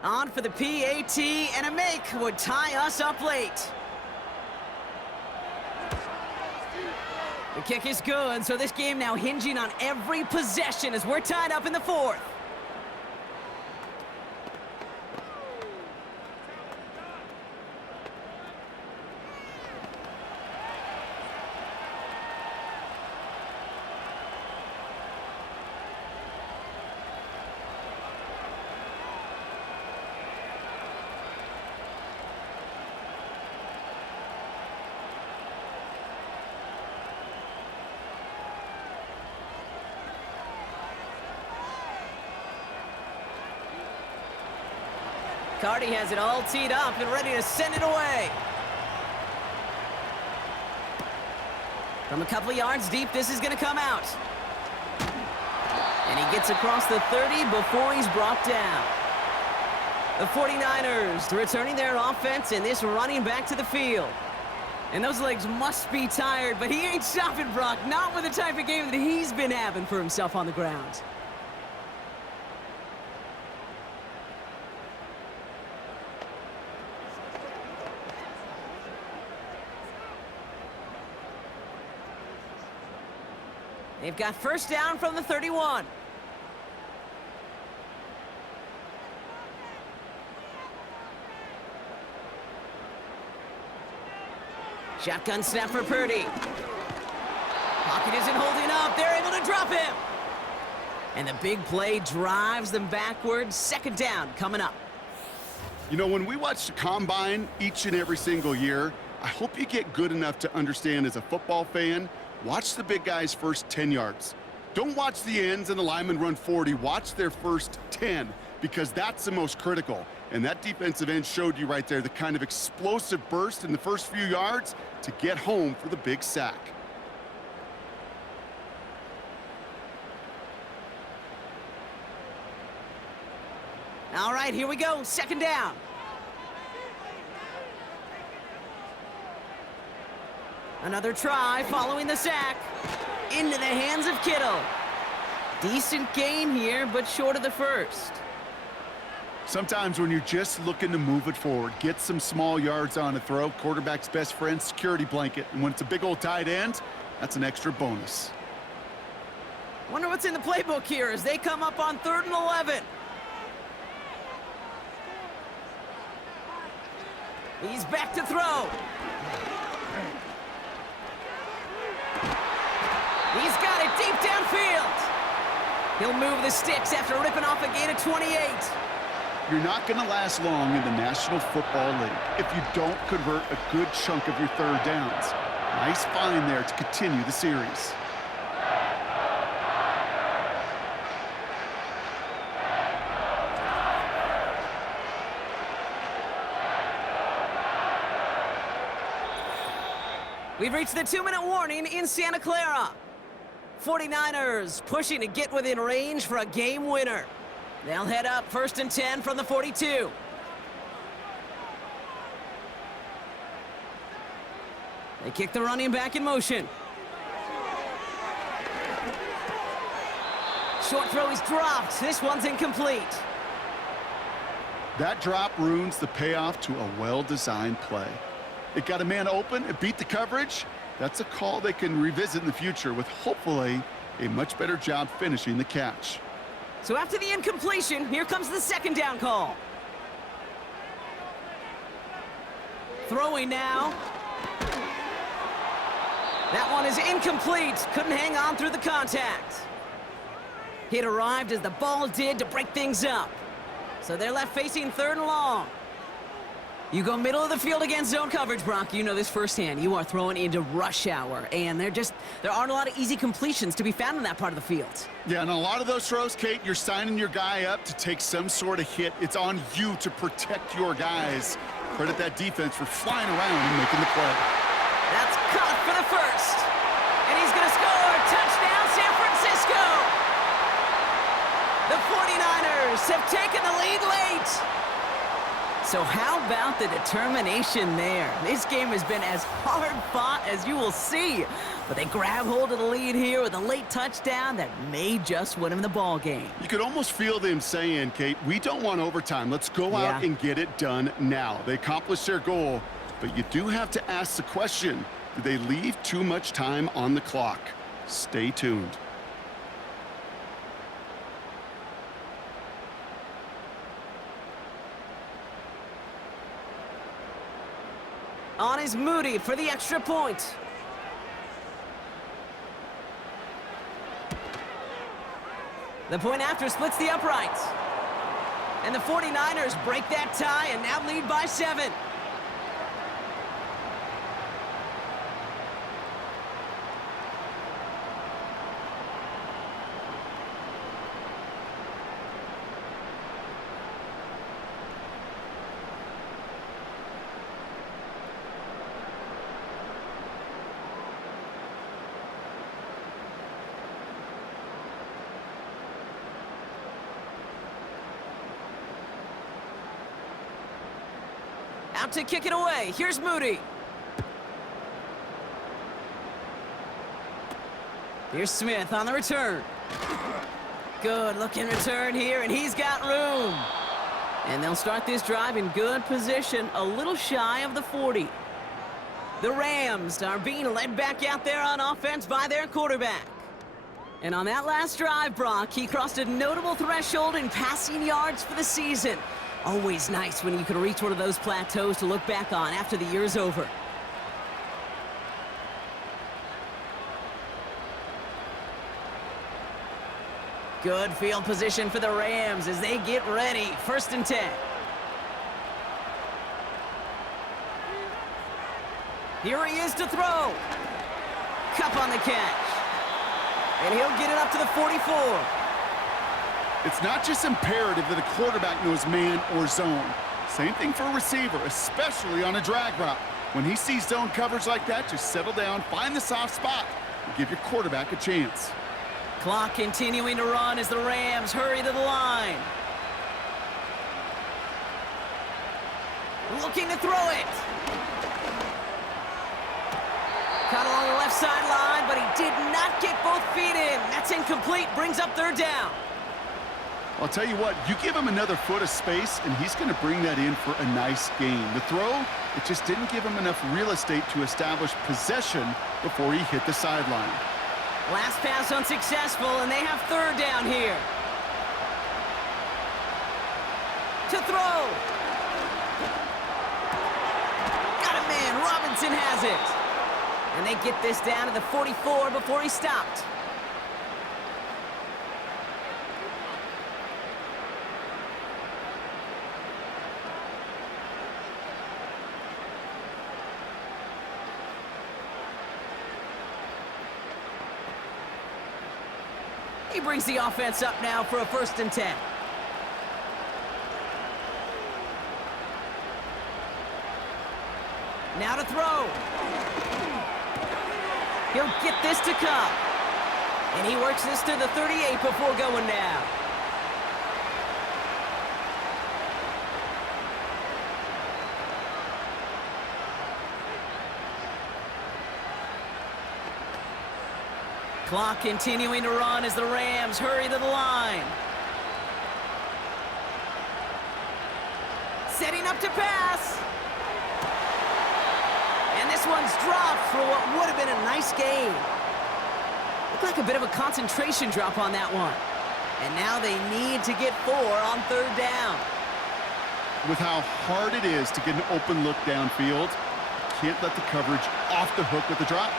On for the PAT, and a make would tie us up late. The kick is good, so this game now hinging on every possession as we're tied up in the 4th. Cardi has it all teed up and ready to send it away. From a couple yards deep, this is going to come out. And he gets across the 30 before he's brought down. The 49ers returning their offense and this running back to the field. And those legs must be tired, but he ain't stopping, Brock. Not with the type of game that he's been having for himself on the ground. They've got first down from the 31. Shotgun snap for Purdy. Pocket isn't holding up. They're able to drop him. And the big play drives them backwards. Second down coming up. You know, when we watch the combine each and every single year, I hope you get good enough to understand as a football fan, watch the big guys' first 10 yards. Don't watch the ends and the linemen run 40. Watch their first 10 because that's the most critical. And that defensive end showed you right there the kind of explosive burst in the first few yards to get home for the big sack. All right, here we go. Second down. Another try following the sack. Into the hands of Kittle. Decent gain here, but short of the first. Sometimes when you're just looking to move it forward, get some small yards on a throw, quarterback's best friend, security blanket. And when it's a big old tight end, that's an extra bonus. Wonder what's in the playbook here as they come up on 3rd and 11. He's back to throw. He's got it deep downfield. He'll move the sticks after ripping off a gain of 28. You're not going to last long in the National Football League if you don't convert a good chunk of your third downs. Nice find there to continue the series. We've reached the 2-minute warning in Santa Clara. 49ers pushing to get within range for a game winner. They'll head up 1st and 10 from the 42. They kick the running back in motion. Short throw is dropped. This one's incomplete. That drop ruins the payoff to a well-designed play. It got a man open, it beat the coverage. That's a call they can revisit in the future with hopefully a much better job finishing the catch. So after the incompletion, here comes the second down call. Throwing now. That one is incomplete. Couldn't hang on through the contact. It arrived as the ball did to break things up. So they're left facing 3rd and long. You go middle of the field against zone coverage, Brock. You know this firsthand. You are throwing into rush hour, and there aren't a lot of easy completions to be found in that part of the field. Yeah, and a lot of those throws, Kate, you're signing your guy up to take some sort of hit. It's on you to protect your guys. Credit that defense for flying around and making the play. That's caught for the first. And he's going to score. Touchdown, San Francisco. The 49ers have taken the lead late. So how about the determination there? This game has been as hard fought as you will see. But they grab hold of the lead here with a late touchdown that may just win them the ball game. You could almost feel them saying, Kate, we don't want overtime. Let's go out and get it done now. They accomplished their goal, but you do have to ask the question, did they leave too much time on the clock? Stay tuned. On is Moody for the extra point. The point after splits the uprights. And the 49ers break that tie and now lead by 7. Out to kick it away. Here's Moody. Here's Smith on the return. Good looking return here, and he's got room. And they'll start this drive in good position, a little shy of the 40. The Rams are being led back out there on offense by their quarterback. And on that last drive, Brock, he crossed a notable threshold in passing yards for the season. Always nice when you can reach one of those plateaus to look back on after the year's over. Good field position for the Rams as they get ready. 1st and 10. Here he is to throw. Cup on the catch. And he'll get it up to the 44. It's not just imperative that a quarterback knows man or zone. Same thing for a receiver, especially on a drag route. When he sees zone coverage like that, just settle down, find the soft spot, and give your quarterback a chance. Clock continuing to run as the Rams hurry to the line. Looking to throw it. Caught along the left sideline, but he did not get both feet in. That's incomplete, brings up 3rd down. I'll tell you what, you give him another foot of space, and he's going to bring that in for a nice gain. The throw, it just didn't give him enough real estate to establish possession before he hit the sideline. Last pass unsuccessful, and they have 3rd down here. To throw. Got a man. Robinson has it. And they get this down to the 44 before he stopped. He brings the offense up now for a 1st and 10. Now to throw. He'll get this to Cup. And he works this to the 38 before going down. Clock continuing to run as the Rams hurry to the line. Setting up to pass. And this one's dropped for what would have been a nice gain. Looked like a bit of a concentration drop on that one. And now they need to get 4 on 3rd down. With how hard it is to get an open look downfield, can't let the coverage off the hook with the drop.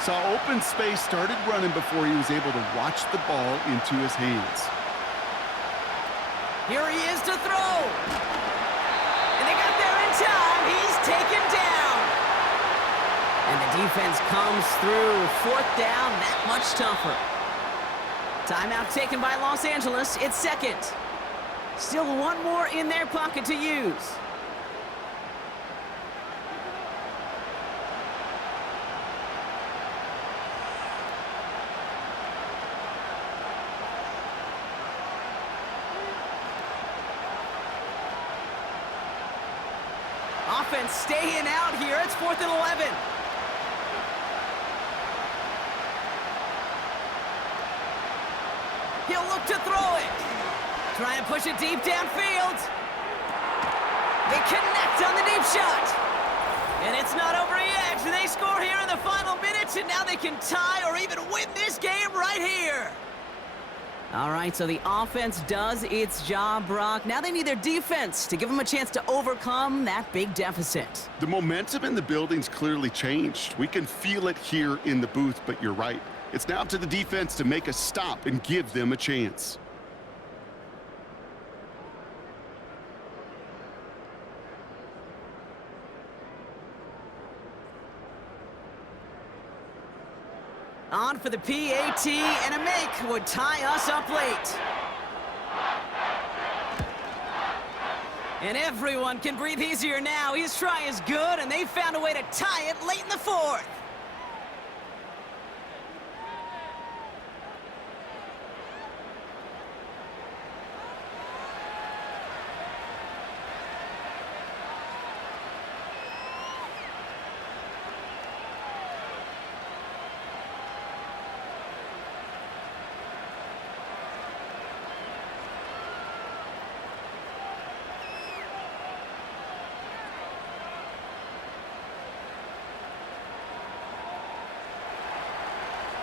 Saw open space, started running before he was able to watch the ball into his hands. Here he is to throw. And they got there in time. He's taken down. And the defense comes through. 4th down, that much tougher. Timeout taken by Los Angeles. It's 2nd. Still one more in their pocket to use. Offense staying out here. It's 4th and 11. He'll look to throw it. Trying to push it deep downfield. They connect on the deep shot. And it's not over yet. They score here in the final minutes, and now they can tie or even win this game right here. All right, so the offense does its job, Brock. Now they need their defense to give them a chance to overcome that big deficit. The momentum in the building's clearly changed. We can feel it here in the booth, but you're right. It's now up to the defense to make a stop and give them a chance. On for the PAT, and a make would tie us up late. And everyone can breathe easier now. His try is good, and they found a way to tie it late in the 4th.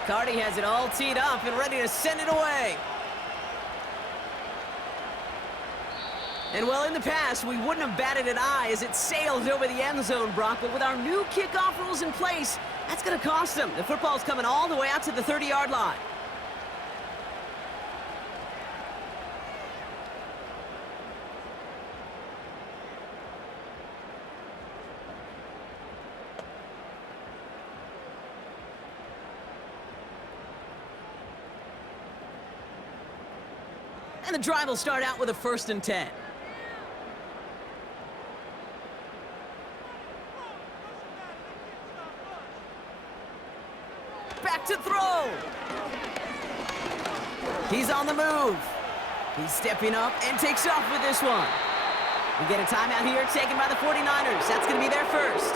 Cardi has it all teed up and ready to send it away. And well, in the past, we wouldn't have batted an eye as it sails over the end zone, Brock, but with our new kickoff rules in place, that's going to cost them. The football's coming all the way out to the 30-yard line. And the drive will start out with a 1st and 10. Back to throw. He's on the move. He's stepping up and takes off with this one. We get a timeout here taken by the 49ers. That's going to be their first.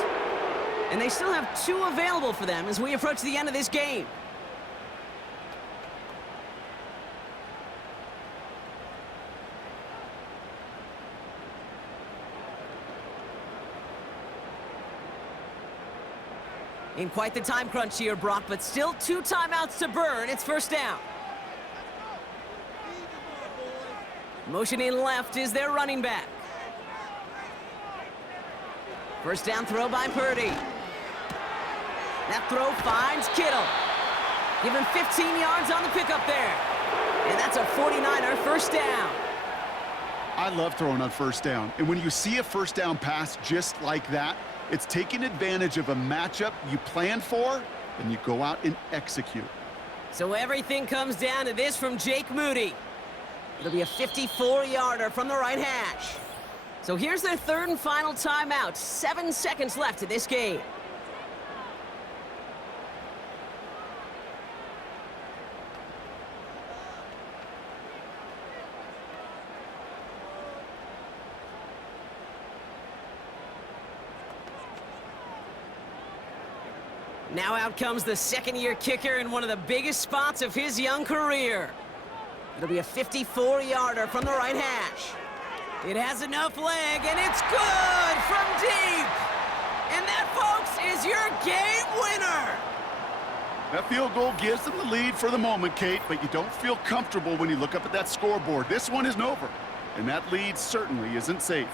And they still have 2 available for them as we approach the end of this game. In quite the time crunch here, Brock, but still 2 timeouts to burn. It's 1st down. Motioning left is their running back. 1st down throw by Purdy. That throw finds Kittle. Give him 15 yards on the pickup there. And that's a 49er 1st down. I love throwing on 1st down. And when you see a 1st down pass just like that, it's taking advantage of a matchup you planned for, and you go out and execute. So everything comes down to this from Jake Moody. It'll be a 54-yarder from the right hash. So here's their 3rd and final timeout. 7 seconds left in this game. Now out comes the 2nd-year kicker in one of the biggest spots of his young career. It'll be a 54-yarder from the right hash. It has enough leg, and it's good from deep. And that, folks, is your game winner. That field goal gives them the lead for the moment, Kate, but you don't feel comfortable when you look up at that scoreboard. This one isn't over, and that lead certainly isn't safe.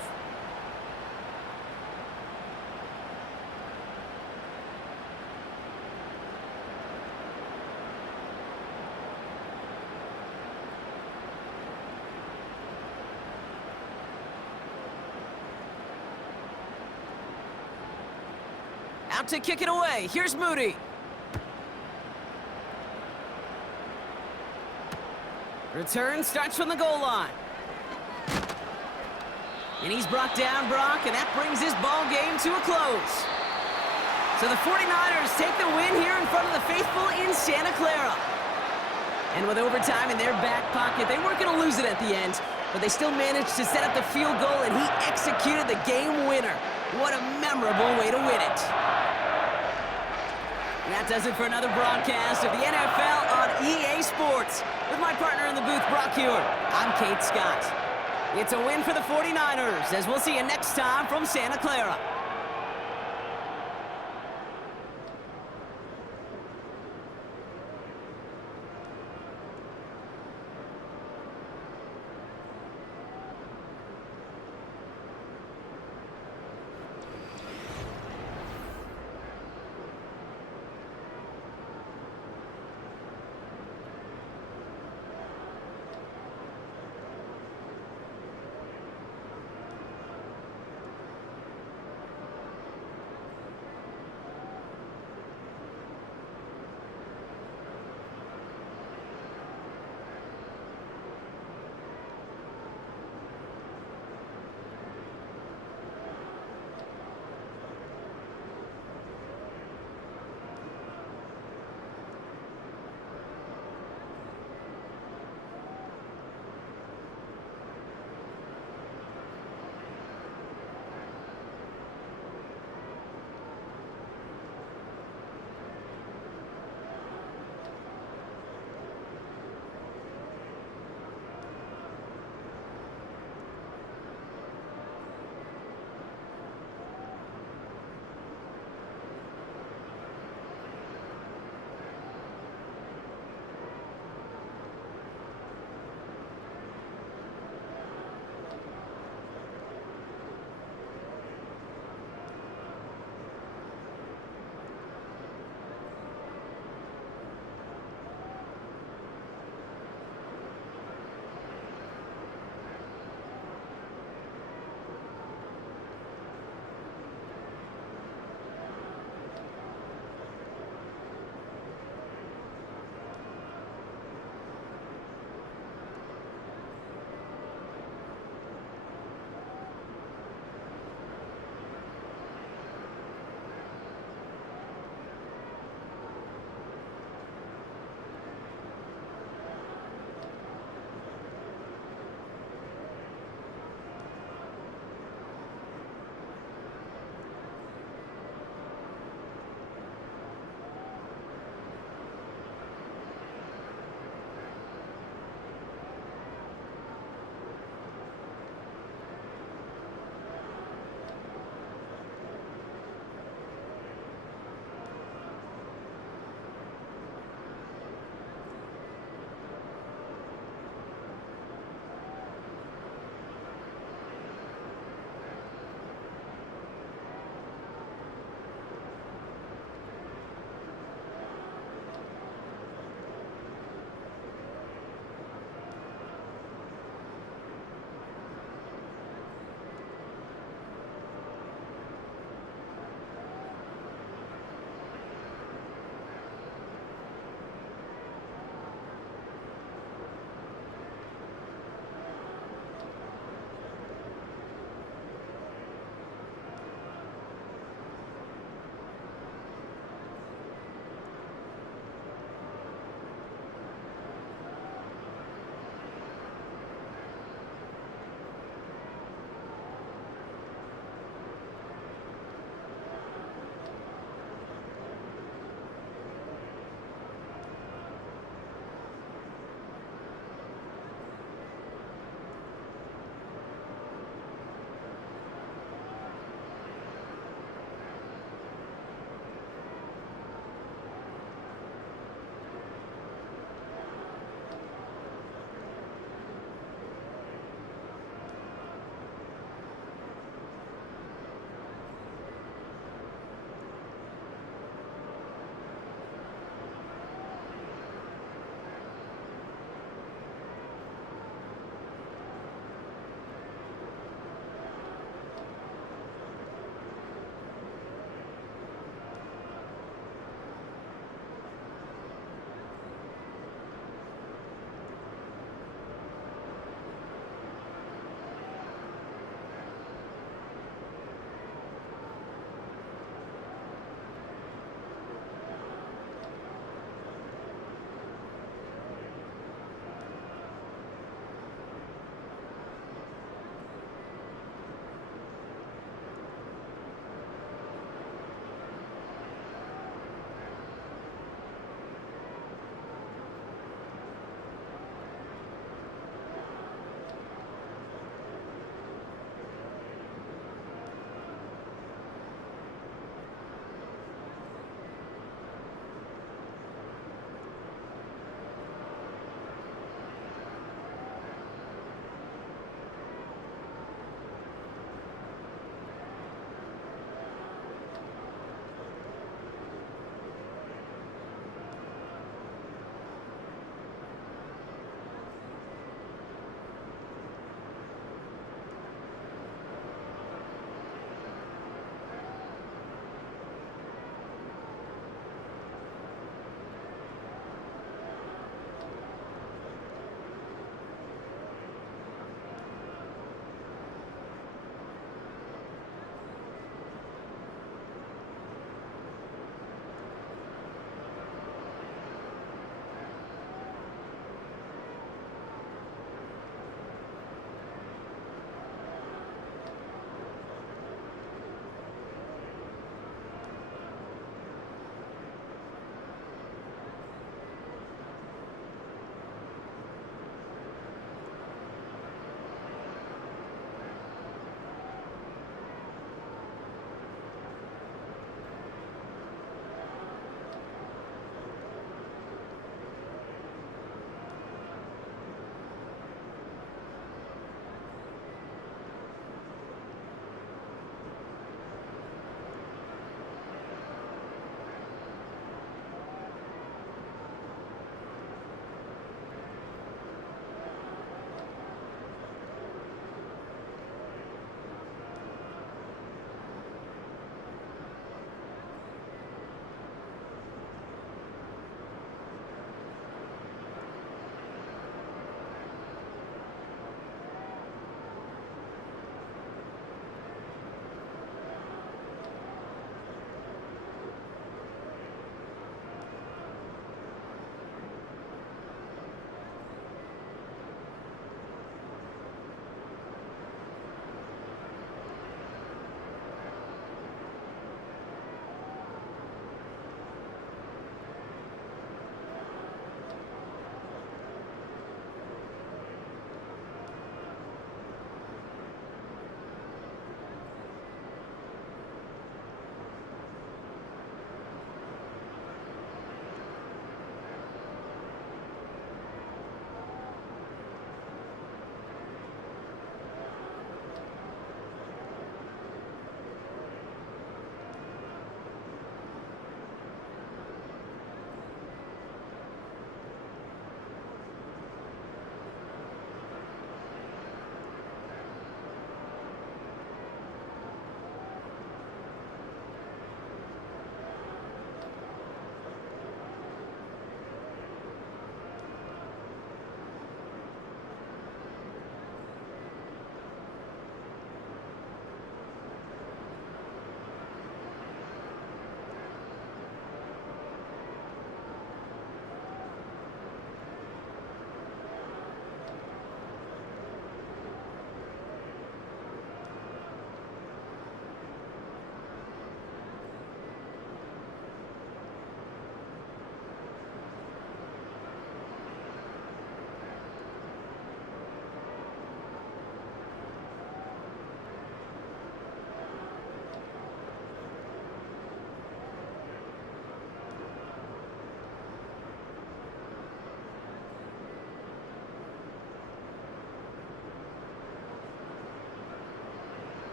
Out to kick it away. Here's Moody. Return starts from the goal line. And he's brought down, Brock, and that brings this ball game to a close. So the 49ers take the win here in front of the faithful in Santa Clara. And with overtime in their back pocket, they weren't going to lose it at the end, but they still managed to set up the field goal, and he executed the game winner. What a memorable way to win it. And that does it for another broadcast of the NFL on EA Sports. With my partner in the booth, Brock Hewer, I'm Kate Scott. It's a win for the 49ers, as we'll see you next time from Santa Clara.